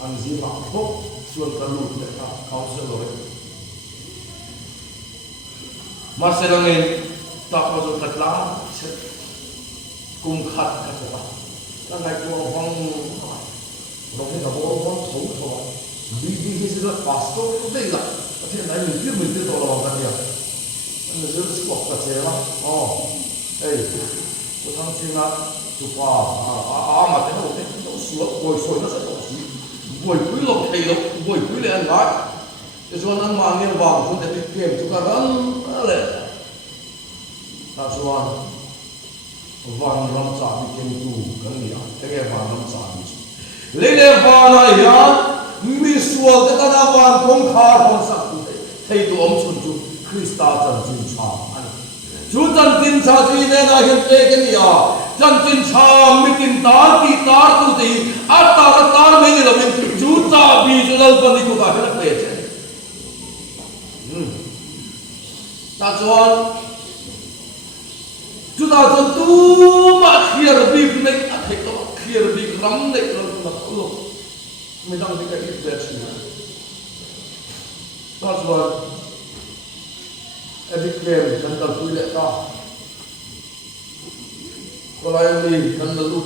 anjing makhluk Tuhan terlalu dekat kau sendiri. Masih lagi. Tak masuk terlah, kumkat kata, kan naik orang ni tak orang tahu, bibi sudah pastor tu tidak, tapi naik mungkin orang kan dia, kan dia sekolah kecil lah, orang Cina suka, amat tu, tu suap, boy nasi tu, boy lok kayu, boy leangat, itu orang manggil bang, tu tapi PM tu kan, ale. Kasuan, van ram sabi kentu kan dia, tege van ram sabi. Lele van ayah, misual kita na van kongkar van sakti. Hei tu chunju Krista jan jincha. Ju jan jincha ji ne na hin tege dia, jan jincha mitin tar tu ti, tar me ni lo ju ta bi ju lal pan ku ta kena pe. Kasuan ta cho tu mà khiêr big này à thấy đó khiêr big ram này rồi nó lo mình đang đi cái ít về xí that's why every game kan ta vui lệ ta có lại đi kan ta lu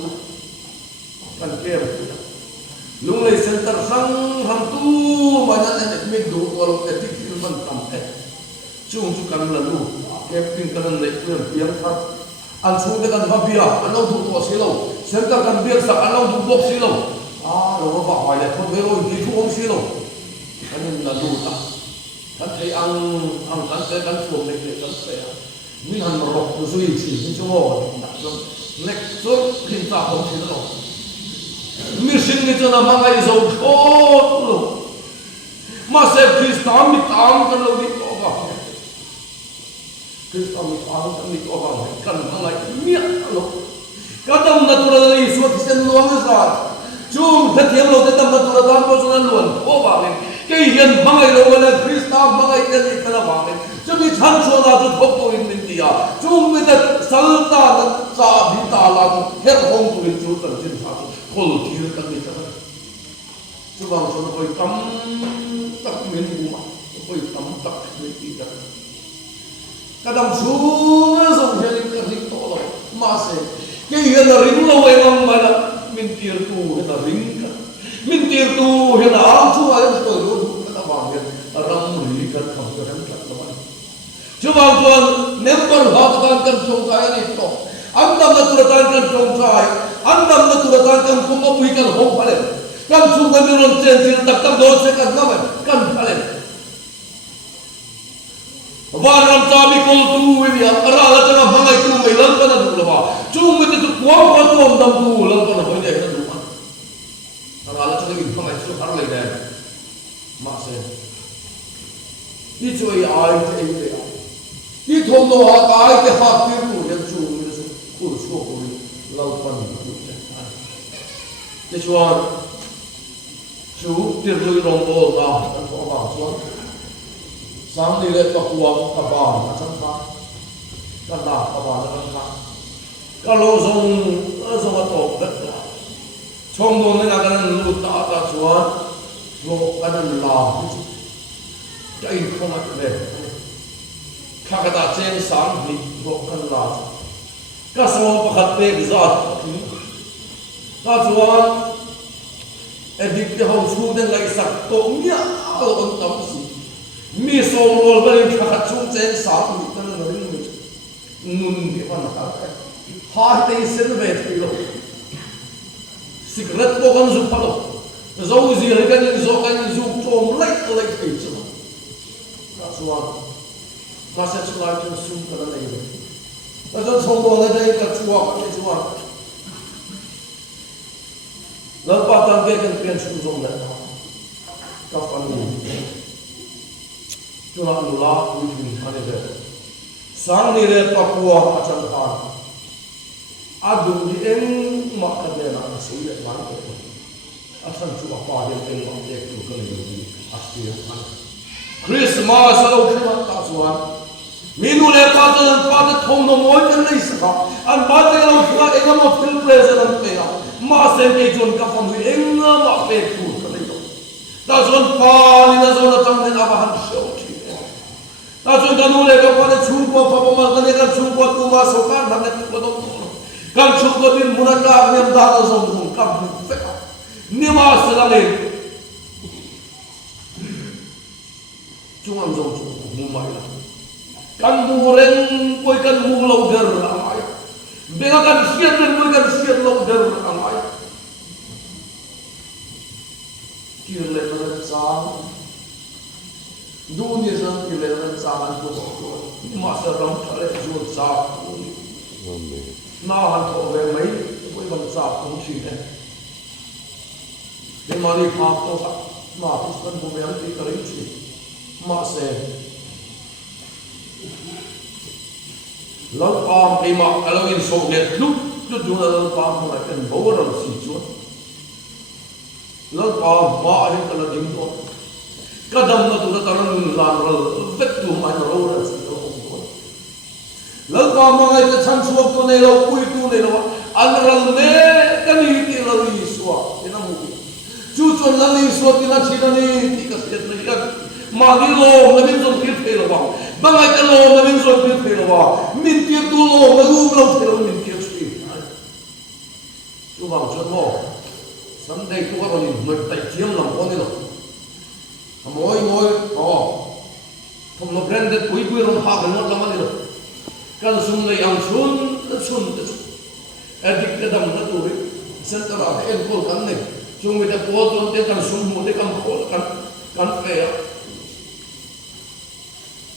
kan game lung lay center sang ham tu mà nhận anh mình đủ vào lúc cái tiếng mình tầm cái chung chung kan la lu camping kan lấy quyền tiếng phát anh xuống cái kan hấp bia anh đâu đủ to xí lâu center kan bia sắc anh đâu đủ bốc xí lâu rồi nó bảo hỏi là không thấy rồi thì thu ông xí lâu anh nên là lu ta kan thấy ang kan sẽ kan xuống này kan sẽ mình hành một rọc rồi suy chỉ mình cho ngồi đặt cho next xuống khi ta không xí lâu mình sinh cái cho nó mang cái dầu thô luôn mà sẽ Christam bị tam cái lâu đi to vào Christam bị tam cái đi to vào cần mang lại miệng luôn cái tâm naturally suốt thì luôn cái sao chung thật hiếm lâu cái tâm naturally tam bao giờ luôn to vào lên cái hiện mang cái lâu là Christam mang cái gì cái là vào lên cho mình chăn cho nó cho thốc tôi mình đi à chung mình đã salta đã sa bị ta là hết không tôi mình chú cần xin sao khổ thì nó cần gì đó chú bằng cho nó coi tắm tắc miếng mù mà coi tắm tắc miếng gì đó cái đầm xuống nó dùng cho những cái gì to rồi mà sẽ cái hiện là ring lâu em ông mà là mình tiền tu hay là ring cả mình tiền tu hay là áo chú ai cũng tôi luôn cái là vàng hiện răng rỉ cần không cho hắn thật đó chú bằng cho nếu con họ con cần trông cái này to anh tâm là tôi đang cần trông cái anh tâm là tôi đang cần không có quý cần không phải kan chung kan mình trên trên tập tập đó sẽ cần ngắm kan phải và làm sao bị con tu vậy à ra là cho nó mang cái tu mấy lần cái nó đủ rồi chung mình thì quá quá tu ông tâm tu lần cái nó phải vậy nó đủ mà ra là cho nó mang cái tu har lại đây mà sẽ đi chơi ai thì vậy đi thong đồ ai cái hạt tiêu tu nhân chung mình sẽ cùn số cùn lâu phần cái chuan chú tiền lui rong bol ta kan ko ba chuan sang ni le ka kuam ka ba na chan kha kan la ka ba na chan kha ka lo zong a to vet la chong do ne na kan lu ta ta chuan lo kan la ka in ko ma le kha ka ta chen sang ni lo kan la ka so pakhat pe zat ka chuan edik the hong chu den lai sak to mia lo on tam si mi so rol ba kha chu chen sa mi tan na ring mi nun di van ha te sen ve ti lo secret ko kan zu pa lo zo zi re kan zo kan zu chom lai ti chu ka chuan ka sa chu lai chu sum ka na nei ba zo chom bo la dai ka chuan ka chuan lần ba tan cái cần tiền sử dụng đấy các phần gì chúng ta lưu la quý vị anh em sáng nay là Papua ở trong Phan adu đi em mặc cái này là sử dụng bán cái ở trong chỗ Papa đi em mặc cái chỗ cái này đi Asia anh Christmas là lúc nào ta xuân minu le ta cho ta thông nó mỗi cái này sao anh bán cái nào cũng em làm một film present vậy à mà xem cái chuyện các phong thủy em mà về cụ cái này ta chuyện pa đi ta chuyện trong nên áp hàng sâu ta chuyện cái nô lệ các quan chung qua pa mà cái này chung qua tu mà sâu kan thằng này tu đâu kan chung qua tin muốn ra niệm ta là dùng các phải niệm mà sẽ là lên chung ăn dùng chung mua mày là kan mua ren coi kan mua lâu giờ là mày Bila kan siat dan mereka siat laut dari ramai. Kira lepas sang, dunia sang kira lepas sang tu masa ram kare jual sah. Nah hantu orang mai, kau bang sah pun sih ni. Di mari hak tu tak, mah puskan bukan di kerinci, masa lâu palm cái mà alo in sâu net lúc chúng ta lâu palm là cái bầu rồi xì chuột lâu palm ba hiện cái là dính thôi cái đầm nó chúng ta làm rồi vết tụ mà nó lâu rồi xì chuột lỡ qua mà ngày ta chăn chuộc tu này lâu quy tu này lâu anh rần nè cái này thì là lý xóa thì nó mù chú chuẩn là lý xóa thì là chỉ là này thì cái chuyện này là mà đi lom là mình dùng tiền thế là vào bằng ngày cái lom là mình dùng tiền thế là vào mình tiền tu lom là lum lâu thế là mình tiền suy chú bảo chuyện mò sắm đây chú có gì người tay chiếm làm con này rồi mỗi không nó branded quý rồi học cái một làm gì rồi cái sum này ăn sun cái đầm nó tụi sen ta ra cái em cô cắn này chúng người ta cố tuân cái căn sum một cái căn khổ căn phê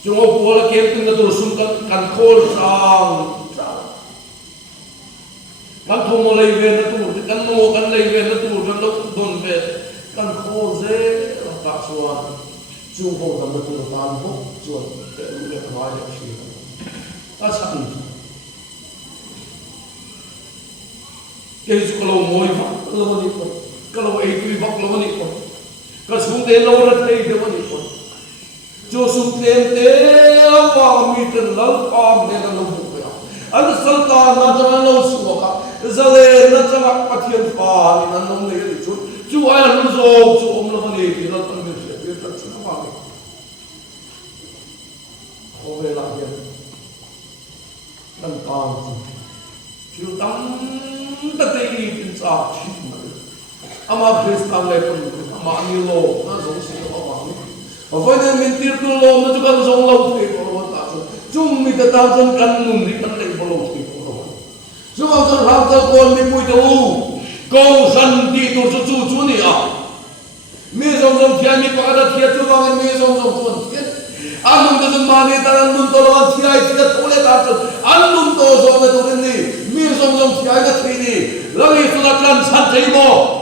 chúng ông cố là kiếm từng cái tụi sum căn khổ sang căn thùng mà lấy về nó tụi căn mồ căn lấy về nó tụi nó đồn về căn khổ dễ là cả xuân chúng hồ tầm nó tụi tan hốc xuân để lúc này nói được gì ta sẵn cái chú lâu mồi vắt lâu đi con cái lâu ấy tuy vắt lâu đi con cái xuống thế lâu rất hay thế mà đi con cho xuống thế vào mi trên lâu am nên là lâu bụng vậy anh sẵn ta nó cho nó lâu xuống cả giờ lên nó cho nó bắt thiên phà thì nó nông này cái chú ai là nó rồi chú ông nó đi thì nó tâm việc chuyện việc thật sự nó vào không về lại hiện đăng toàn chú tâm tất cả những sao chỉ mà ama Kristan này cũng ama anh lo nó giống như nó bảo và với nên mình tiêu tu lo nó juga giống lâu thì có lo ta chúng mình ta trong căn nung đi căn này có lo thì có lo chúng ta trong hàng ta còn mình bùi đâu câu dân đi tu chú này à mình giống thiên mình có đã thiên chú vào mình giống tuần thiên anh nung ta mà này ta nung to lo thiên ai thiên thole ta anh nung to giống này tu này mình giống thiên ai ta thiên này lần này chúng ta làm sản chế mò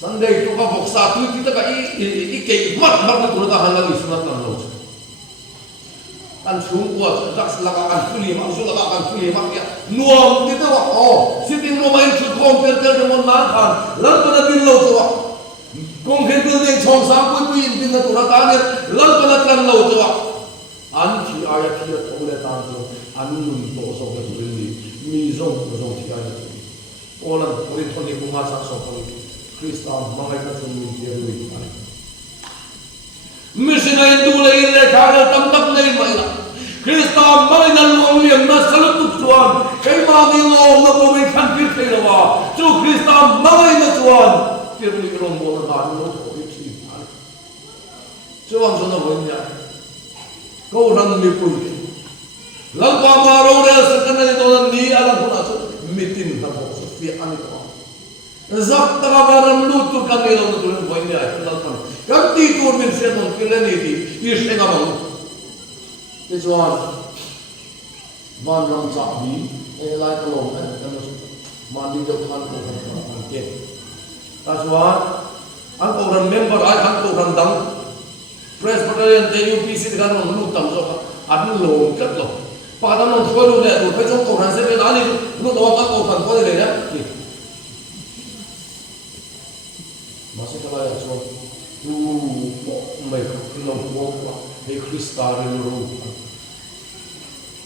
Sunday tu ka boksa tu kita ka i mat nó tu ta han lagi sunat kan lo kan sung ko tak laka kan fuli ma su laka kan fuli ma ya nuam kita wa sitting room in chu kom per de mon na khan lan pa na bin lo to wa kong khen building chong sa pui pui in bin na tu ta ne lan pa na kan lo to wa an thi aya thi to le ta to an nun to so ka tu ni zong ti aya olan puri thoni ku ma sa so ko Kristan mangai ka chung ni dia lui ai mission ai tu le le kha le tam tak nei mai la Kristan mangai na luang liam na salut tu chuan kai ma ni lo na ko mai khan pir thei la wa chu Kristan mangai na chuan pir lui rom bo na ba lo ko ri chi ai chuan zo na wen ya ko ran mi pui lang pa ma ro re sa kan ni to ni ala ko na chu mitin na ko so fi ani ko Zak tagabaram lutu kami lo tulung boy ni ay kalpan. Kanti tur min siya ton kilani di ishe kamang. Tijuan van ram sabi elai kalong kan mandi do kan ko kan ke. Tijuan ang ko ram member ay ang ko ram dang Presbyterian TUPC kan lo lutam so adun lo kat lo. Padam lo tholo le do pe chong ko ran se be ani lu do ka ko kan ko le ya. Masih kalau ya so tu mereka belum buat Kristus dulu.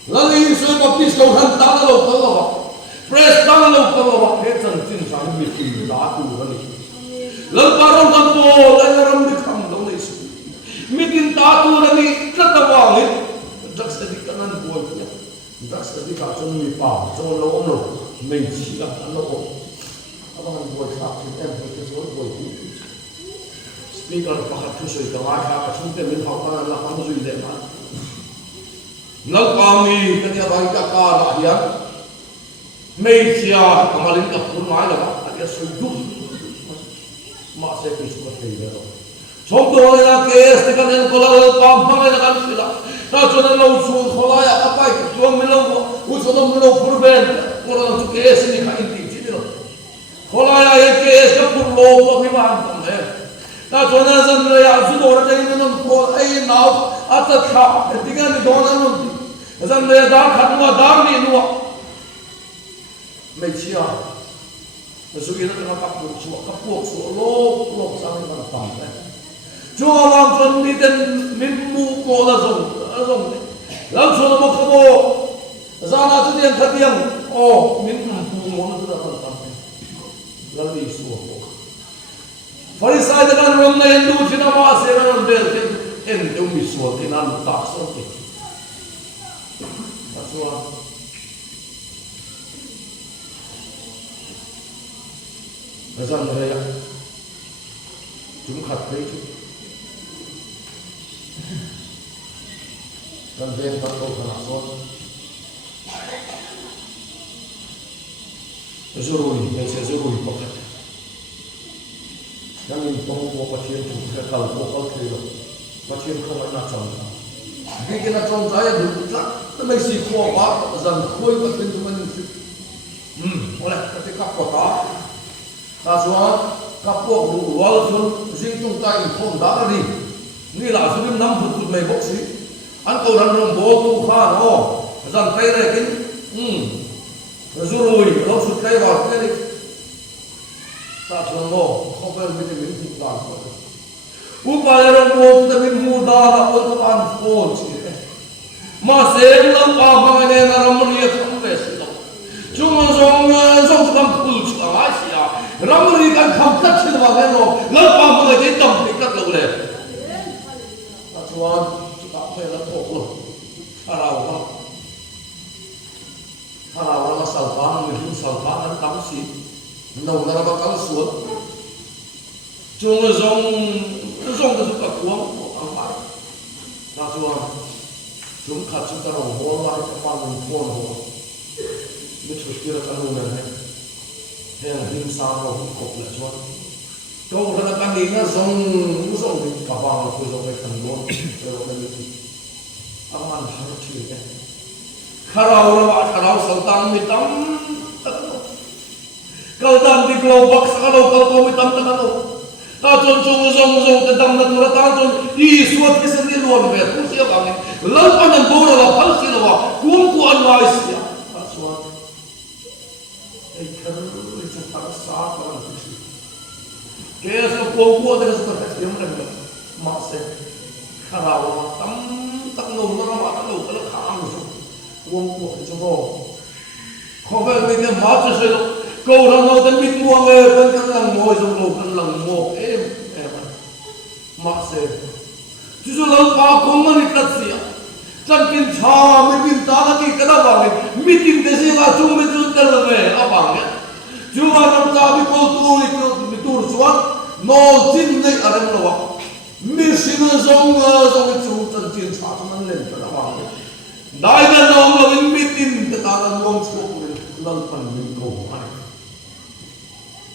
Lalu Yesus baptis kau hantar lalu kalau pres tangan lalu kalau hetan tin sang bikin datu lagi. Lalu barang tanpo lalu ram dikam lalu Yesus bikin datu lagi ketawang itu. Jak sedikit kanan buatnya, jak sedikit kacung mipa, jauh lalu mencilah lalu. Abang buat sakit buat buat speaker pakat kusoi kawai ka sunte min hautan la kam zui le ma lau kami kania bai ka ka ra ya mei sia kamalin ka pur mai la adia sui du ma se ki su te le ro chom do la ke este kan en ko la pam pam la kan sila ta chona lo su khola ya apai jo mi lo u chona mi lo pur ben ko la tu ke es ni ka inti chi lo khola ya ke es ka pur lo lo mi ban tam le ta chona san le ya su do ra ni non ko ai nau ata kha tinga ni do na non san le da khat wa da ni no me chia su ye na ka pu su lo sang ni ban tam le cho lang chon ni ten min mu ko la zong lam so mo khamo zana tu dian khatiang o min pu mo na tu da tam lam ni su ko farisai da kan rom na hindu china ma se ran bel ke en de mi su ke nan ta so ke aswa Razan raya, chúng khát thấy chứ, cần đến các câu khả năng rồi mình sẽ rồi có khách, đang nhìn phong có phát triển chúng sẽ cầu có thể được, phát triển không phải là chồng, vì cái là chồng trái được lắm, nó mới xịt qua quá, dần khôi phát triển chúng mình, có lẽ cái khác có đó. Ta xóa các cuộc đủ vào xuân riêng trong tay không đá đi như là số năm năm phút mày bốc xí anh cầu rằng đồng bộ tu kha nó dần tay này kín rồi nó sụt tay vào cái đi ta xóa nó không phải mình phục đoàn uống bài đồng bộ ta mình mua đa là ôn tập ăn phô chỉ mà xem lắm à mà này là làm gì không về sự đâu chúng dùng làm phụ trợ ai xí à Ramuri kan kham kat chhi ba ga no lo pa ma ga je tam kat lo le ta chuan chu ta phai la thok lo harau la sal pa no hin sal pa an tam si no na ba kal suat chung zong da ka kuang ang pa ta chuan chung khat chu ta ro ho la ka pa no phone ho mi chu ti ra kan lo ne hẹn hình sao rồi cũng cột lại cho câu là cái gì nó giống thì cả vào là tôi giống cái thằng luôn rồi cái gì ông ăn hết chuyện đấy kharau là bạn kharau sầu tăng mi tâm câu tăng thì câu bắc sa câu mi tâm ta câu ta chôn giống cái tâm là tôi ta chôn đi suốt cái sinh đi luôn về không xia bằng lớn anh ăn bố là phải xia là cuốn cuốn lại xia ta suốt cái ta sa con cái số cô thì số cái gì mà được mà sẽ kharau tâm tắc nô nó mà tắc nô cái khám rồi cô thì cho cô không phải mình mà cho sẽ câu đó nó tên biết mua nghe bên cái lần ngồi trong lầu cái lần ngồi em mà sẽ chứ số lần qua không mà đi cắt gì chân kinh cha mình kinh ta cái đó bằng mình kinh cái gì là chúng mình chúng cái là về à bằng nhé chú mà năm cha bị cô tu xuống nó chín này ở đây là mình xin giống cái chú chân chiến cha cho nó lên cho nó bằng đại là nó là mình biết tin cái ta là nuông xuống mình lần phần mình cầu này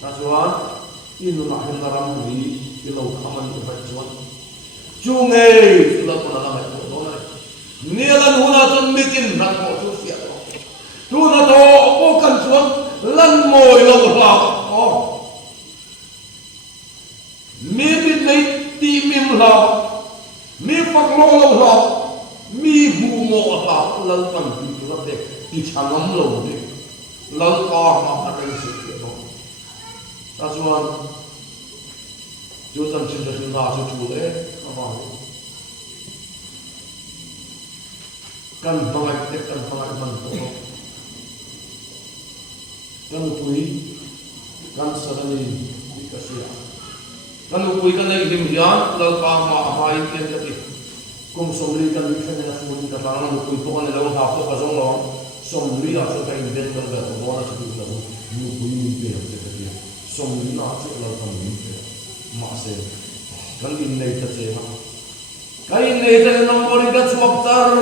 ta chuan in nó hiện ra làm gì cái lâu khăm anh phải chuan chú nghe là con là mày của nó này nia lần huna chân biết tin rằng họ chú xịt chú nó to ô cần chuan lần mồi lâu lao mi biết lấy ti mìm lao mi phật lô lâu lao mi hù mộ lao lần phần thì chúng ta để thì chẳng lắm lâu đấy lần to mà phải đánh sự kiện đó ta chuan chú chân chân chân ra chú đấy các bạn cần bằng cái cần bằng cái bằng tổ kan pui kan sadani dikasih kan pui kan lagi dimdian lalu kama mai kian jadi kum somri kan bisa dengan semua kita tangan pui tu kan lalu hafal pasang lawan somri asal kain bed kan ber bawa sebut lalu pui mimpi jadi somri asal lalu kan mimpi masih kan ini terjadi kain ini terjadi nombor ikat swaptar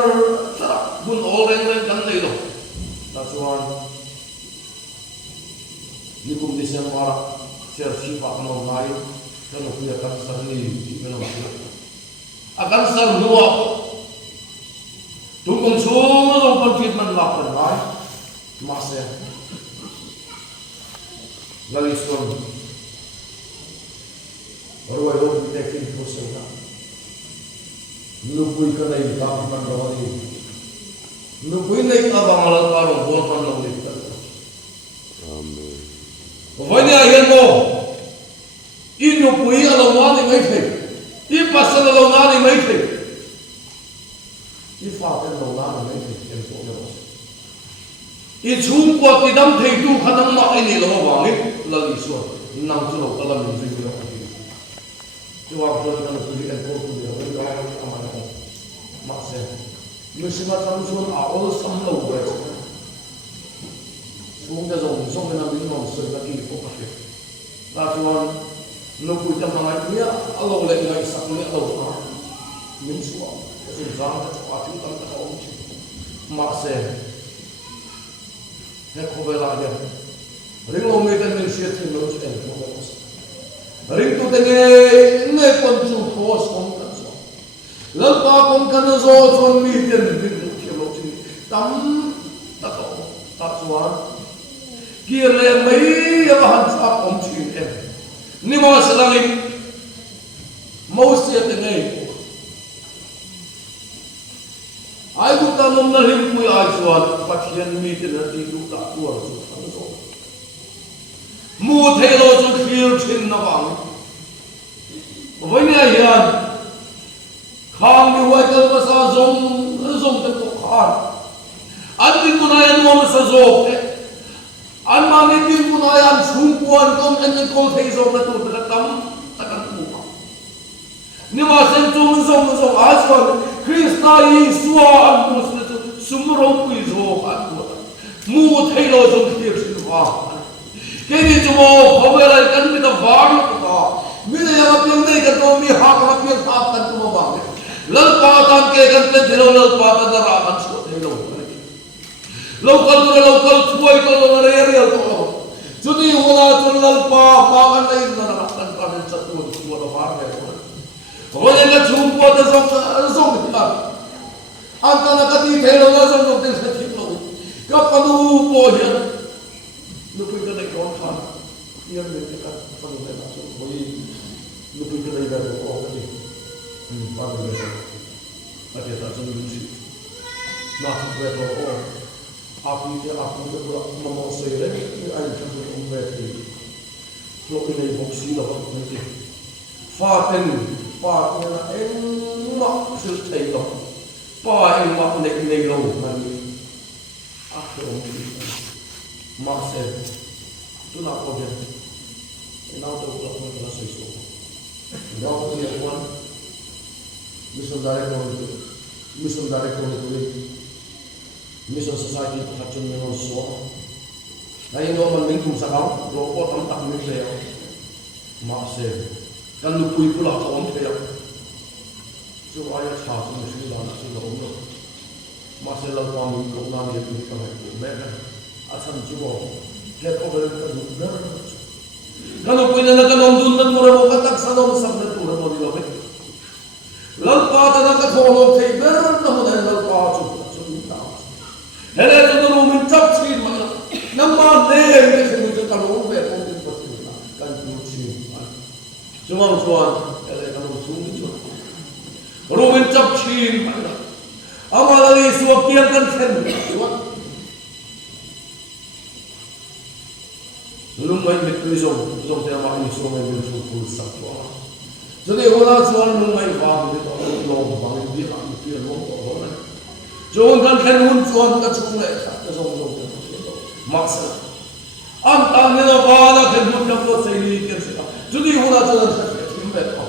pun orang kan itu tasuan ni kum disen mara ser sifa no mai kan ku ya kan sarni di mena akan sar nuwa tum kum sumo dong kon treatment la kan mai mase lagi son arwai ro tekin pusena nu pui kan ai ta man ro ni nu pui nei abang ala ka ro bo tan lo ni amen vậy thì hiện mo in nó quý ở lâu na thì mấy thề in pasal ở lâu na thì mấy thề in phạt ở lâu na i chung kwa ti dam thei tu khanang ma ai ni lo wa ngi la li so nang chu lo kala min zui lo ai chu wa pro kan tu li en ko tu ya wa ga ama na ma se mi sima tam so a ol sam lo wa chung ga zo so na min no so ga ki ko ka fe ta chuan no ku tam na ai ya a lo le ngai sak le lo ma min suwa so zang ta wa ti tam ta ko ma se he ko bela ya ring lo me kan min shit thing lo chen ko ring tu te ne kon chu thos kom kan so lam pa kom kan zo chon mi ten bin lu ke lo chi tam ta ko ta chuan ki le mai ya han sa kom chi em ni mo sa lang i mo se te nei ai cũng ta nông na him kui ai chuan pathian mi te na ti lu ta tu ar chu thang zo mu thei lo chu khil thin na wang voi ne hian khang ni wai kal pa sa zong te ko khan an tin tu na yan mo sa zo an ma ni tin tu na yan chung kuan kom en ko thei zo na tu ta tam ta kan tu ni ma sen tu zong a chuan Krishna Yeshua an Muslim sumro kui zo an mu thei lo zo khir sin wa ke ni chu mo khobela kan mi da war ta mi ne ya piang nei ka to mi ha ka piang ta kan tu ma lal pa tan ke kan te dhilo lal pa ta da ra an so thei lo local thuai ko re re to judi hona chun lal pa ma kan nei na ra kan ka ne cha tu tu da war me rồi là chúng qua ta dùng ta anh ta là cái gì thế nó dùng tiền sẽ thiếu rồi các con u bồi hiện lúc bây giờ này con thằng yên được cái con này là dùng bồi lúc bây giờ này là có cái gì ba mươi giờ cái gì ta dùng cái gì mà không về rồi áp đi áp đi cái mà nó xây đấy anh không về thì lúc này bốc xí là cái gì pha tên pa na en ma sul thei lo pa en ma nei lo man a ko ma se tu na ko bien na to ko ko na so so na ko ni one mission dare ko mission society ko chun no so dai no man min kum sa ka ro ko tam tak mi le ma se kan lu pui pula ko om te so aya cha so ni la na so lo no ma se la pa mi ko na mi ko ka me a sam ji bo ke ko be ka du na kan lu pui na kan om dun na tu ro ka tak sa no sam na tu ro ni lo be lal pa ta na ka tho lo te ber na mo na lal pa chu ni ta hele to no min chap chi ma na ma ne ke se mu ka ro be ko ni ko ti na kan tu chi Jumang chuan ele kan sung ni chuan Roman chap chin mana amala li suap tiang kan khen chuan lung mai mit tu zong te ma ni so mai min chu pul sak chuan jodi hola chuan lung mai wa ni to lo ba ni bi ha ni pi lo to ho na chuan kan khen hun chuan ka chung le ka zong maksa an tan ne la ba la khen hun ka ko sei ni ke Judi hona chuan thim be ko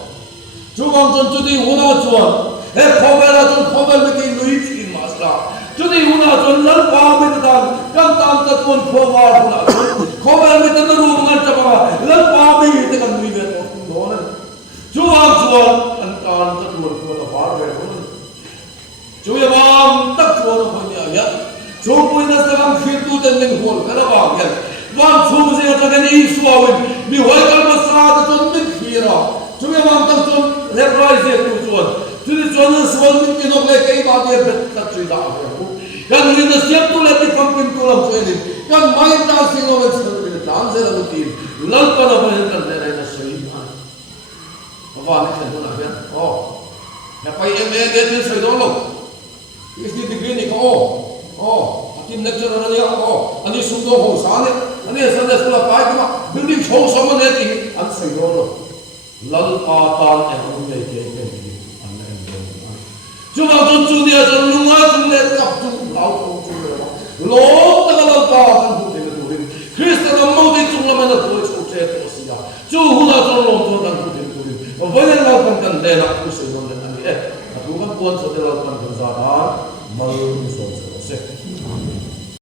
chuang chon judi hona chuan he khobela chon khobel me ti lui thin ma sa judi hona chon lal pa me ta kan tam ta chon khowa hona khobel me ta ru ngal cha ba lal pa me te kan lui be to do na chuang chuan an tan ta chon ko ta par be ko chuya bam tak chuan ko nya ya chu pui na sa kam khir tu ten ning hol kana ba ya wan chu se ta kan I suawin mi hoi kal ma sa ta chon min khira chuya bam tak chon reprise tu chuan chuni chuan na sual min ki nok le kai ba de bet ta chui da kan ni na siap tu le ti kam pin tu lam chuan kan mai ta sing over the dance la ti lal pa na ba kan de na soi ba ni khan tu na ya na pai MA de ti soi do lo is ni degree ni ko atin lecture na ya ani sum do ho sa ne ani sa de sula pai ma building chho so ma ne ti an soi do lo lal pa tan e ho me ke an ne chu ba chu ni a chu lu ma chu ne kap chu lao ko chu lo ta la chú hú là cho lô cho đang tu đi với nên là con cần để là tu sửa nó là anh ấy tu các quân cho để là con cần ra đó mà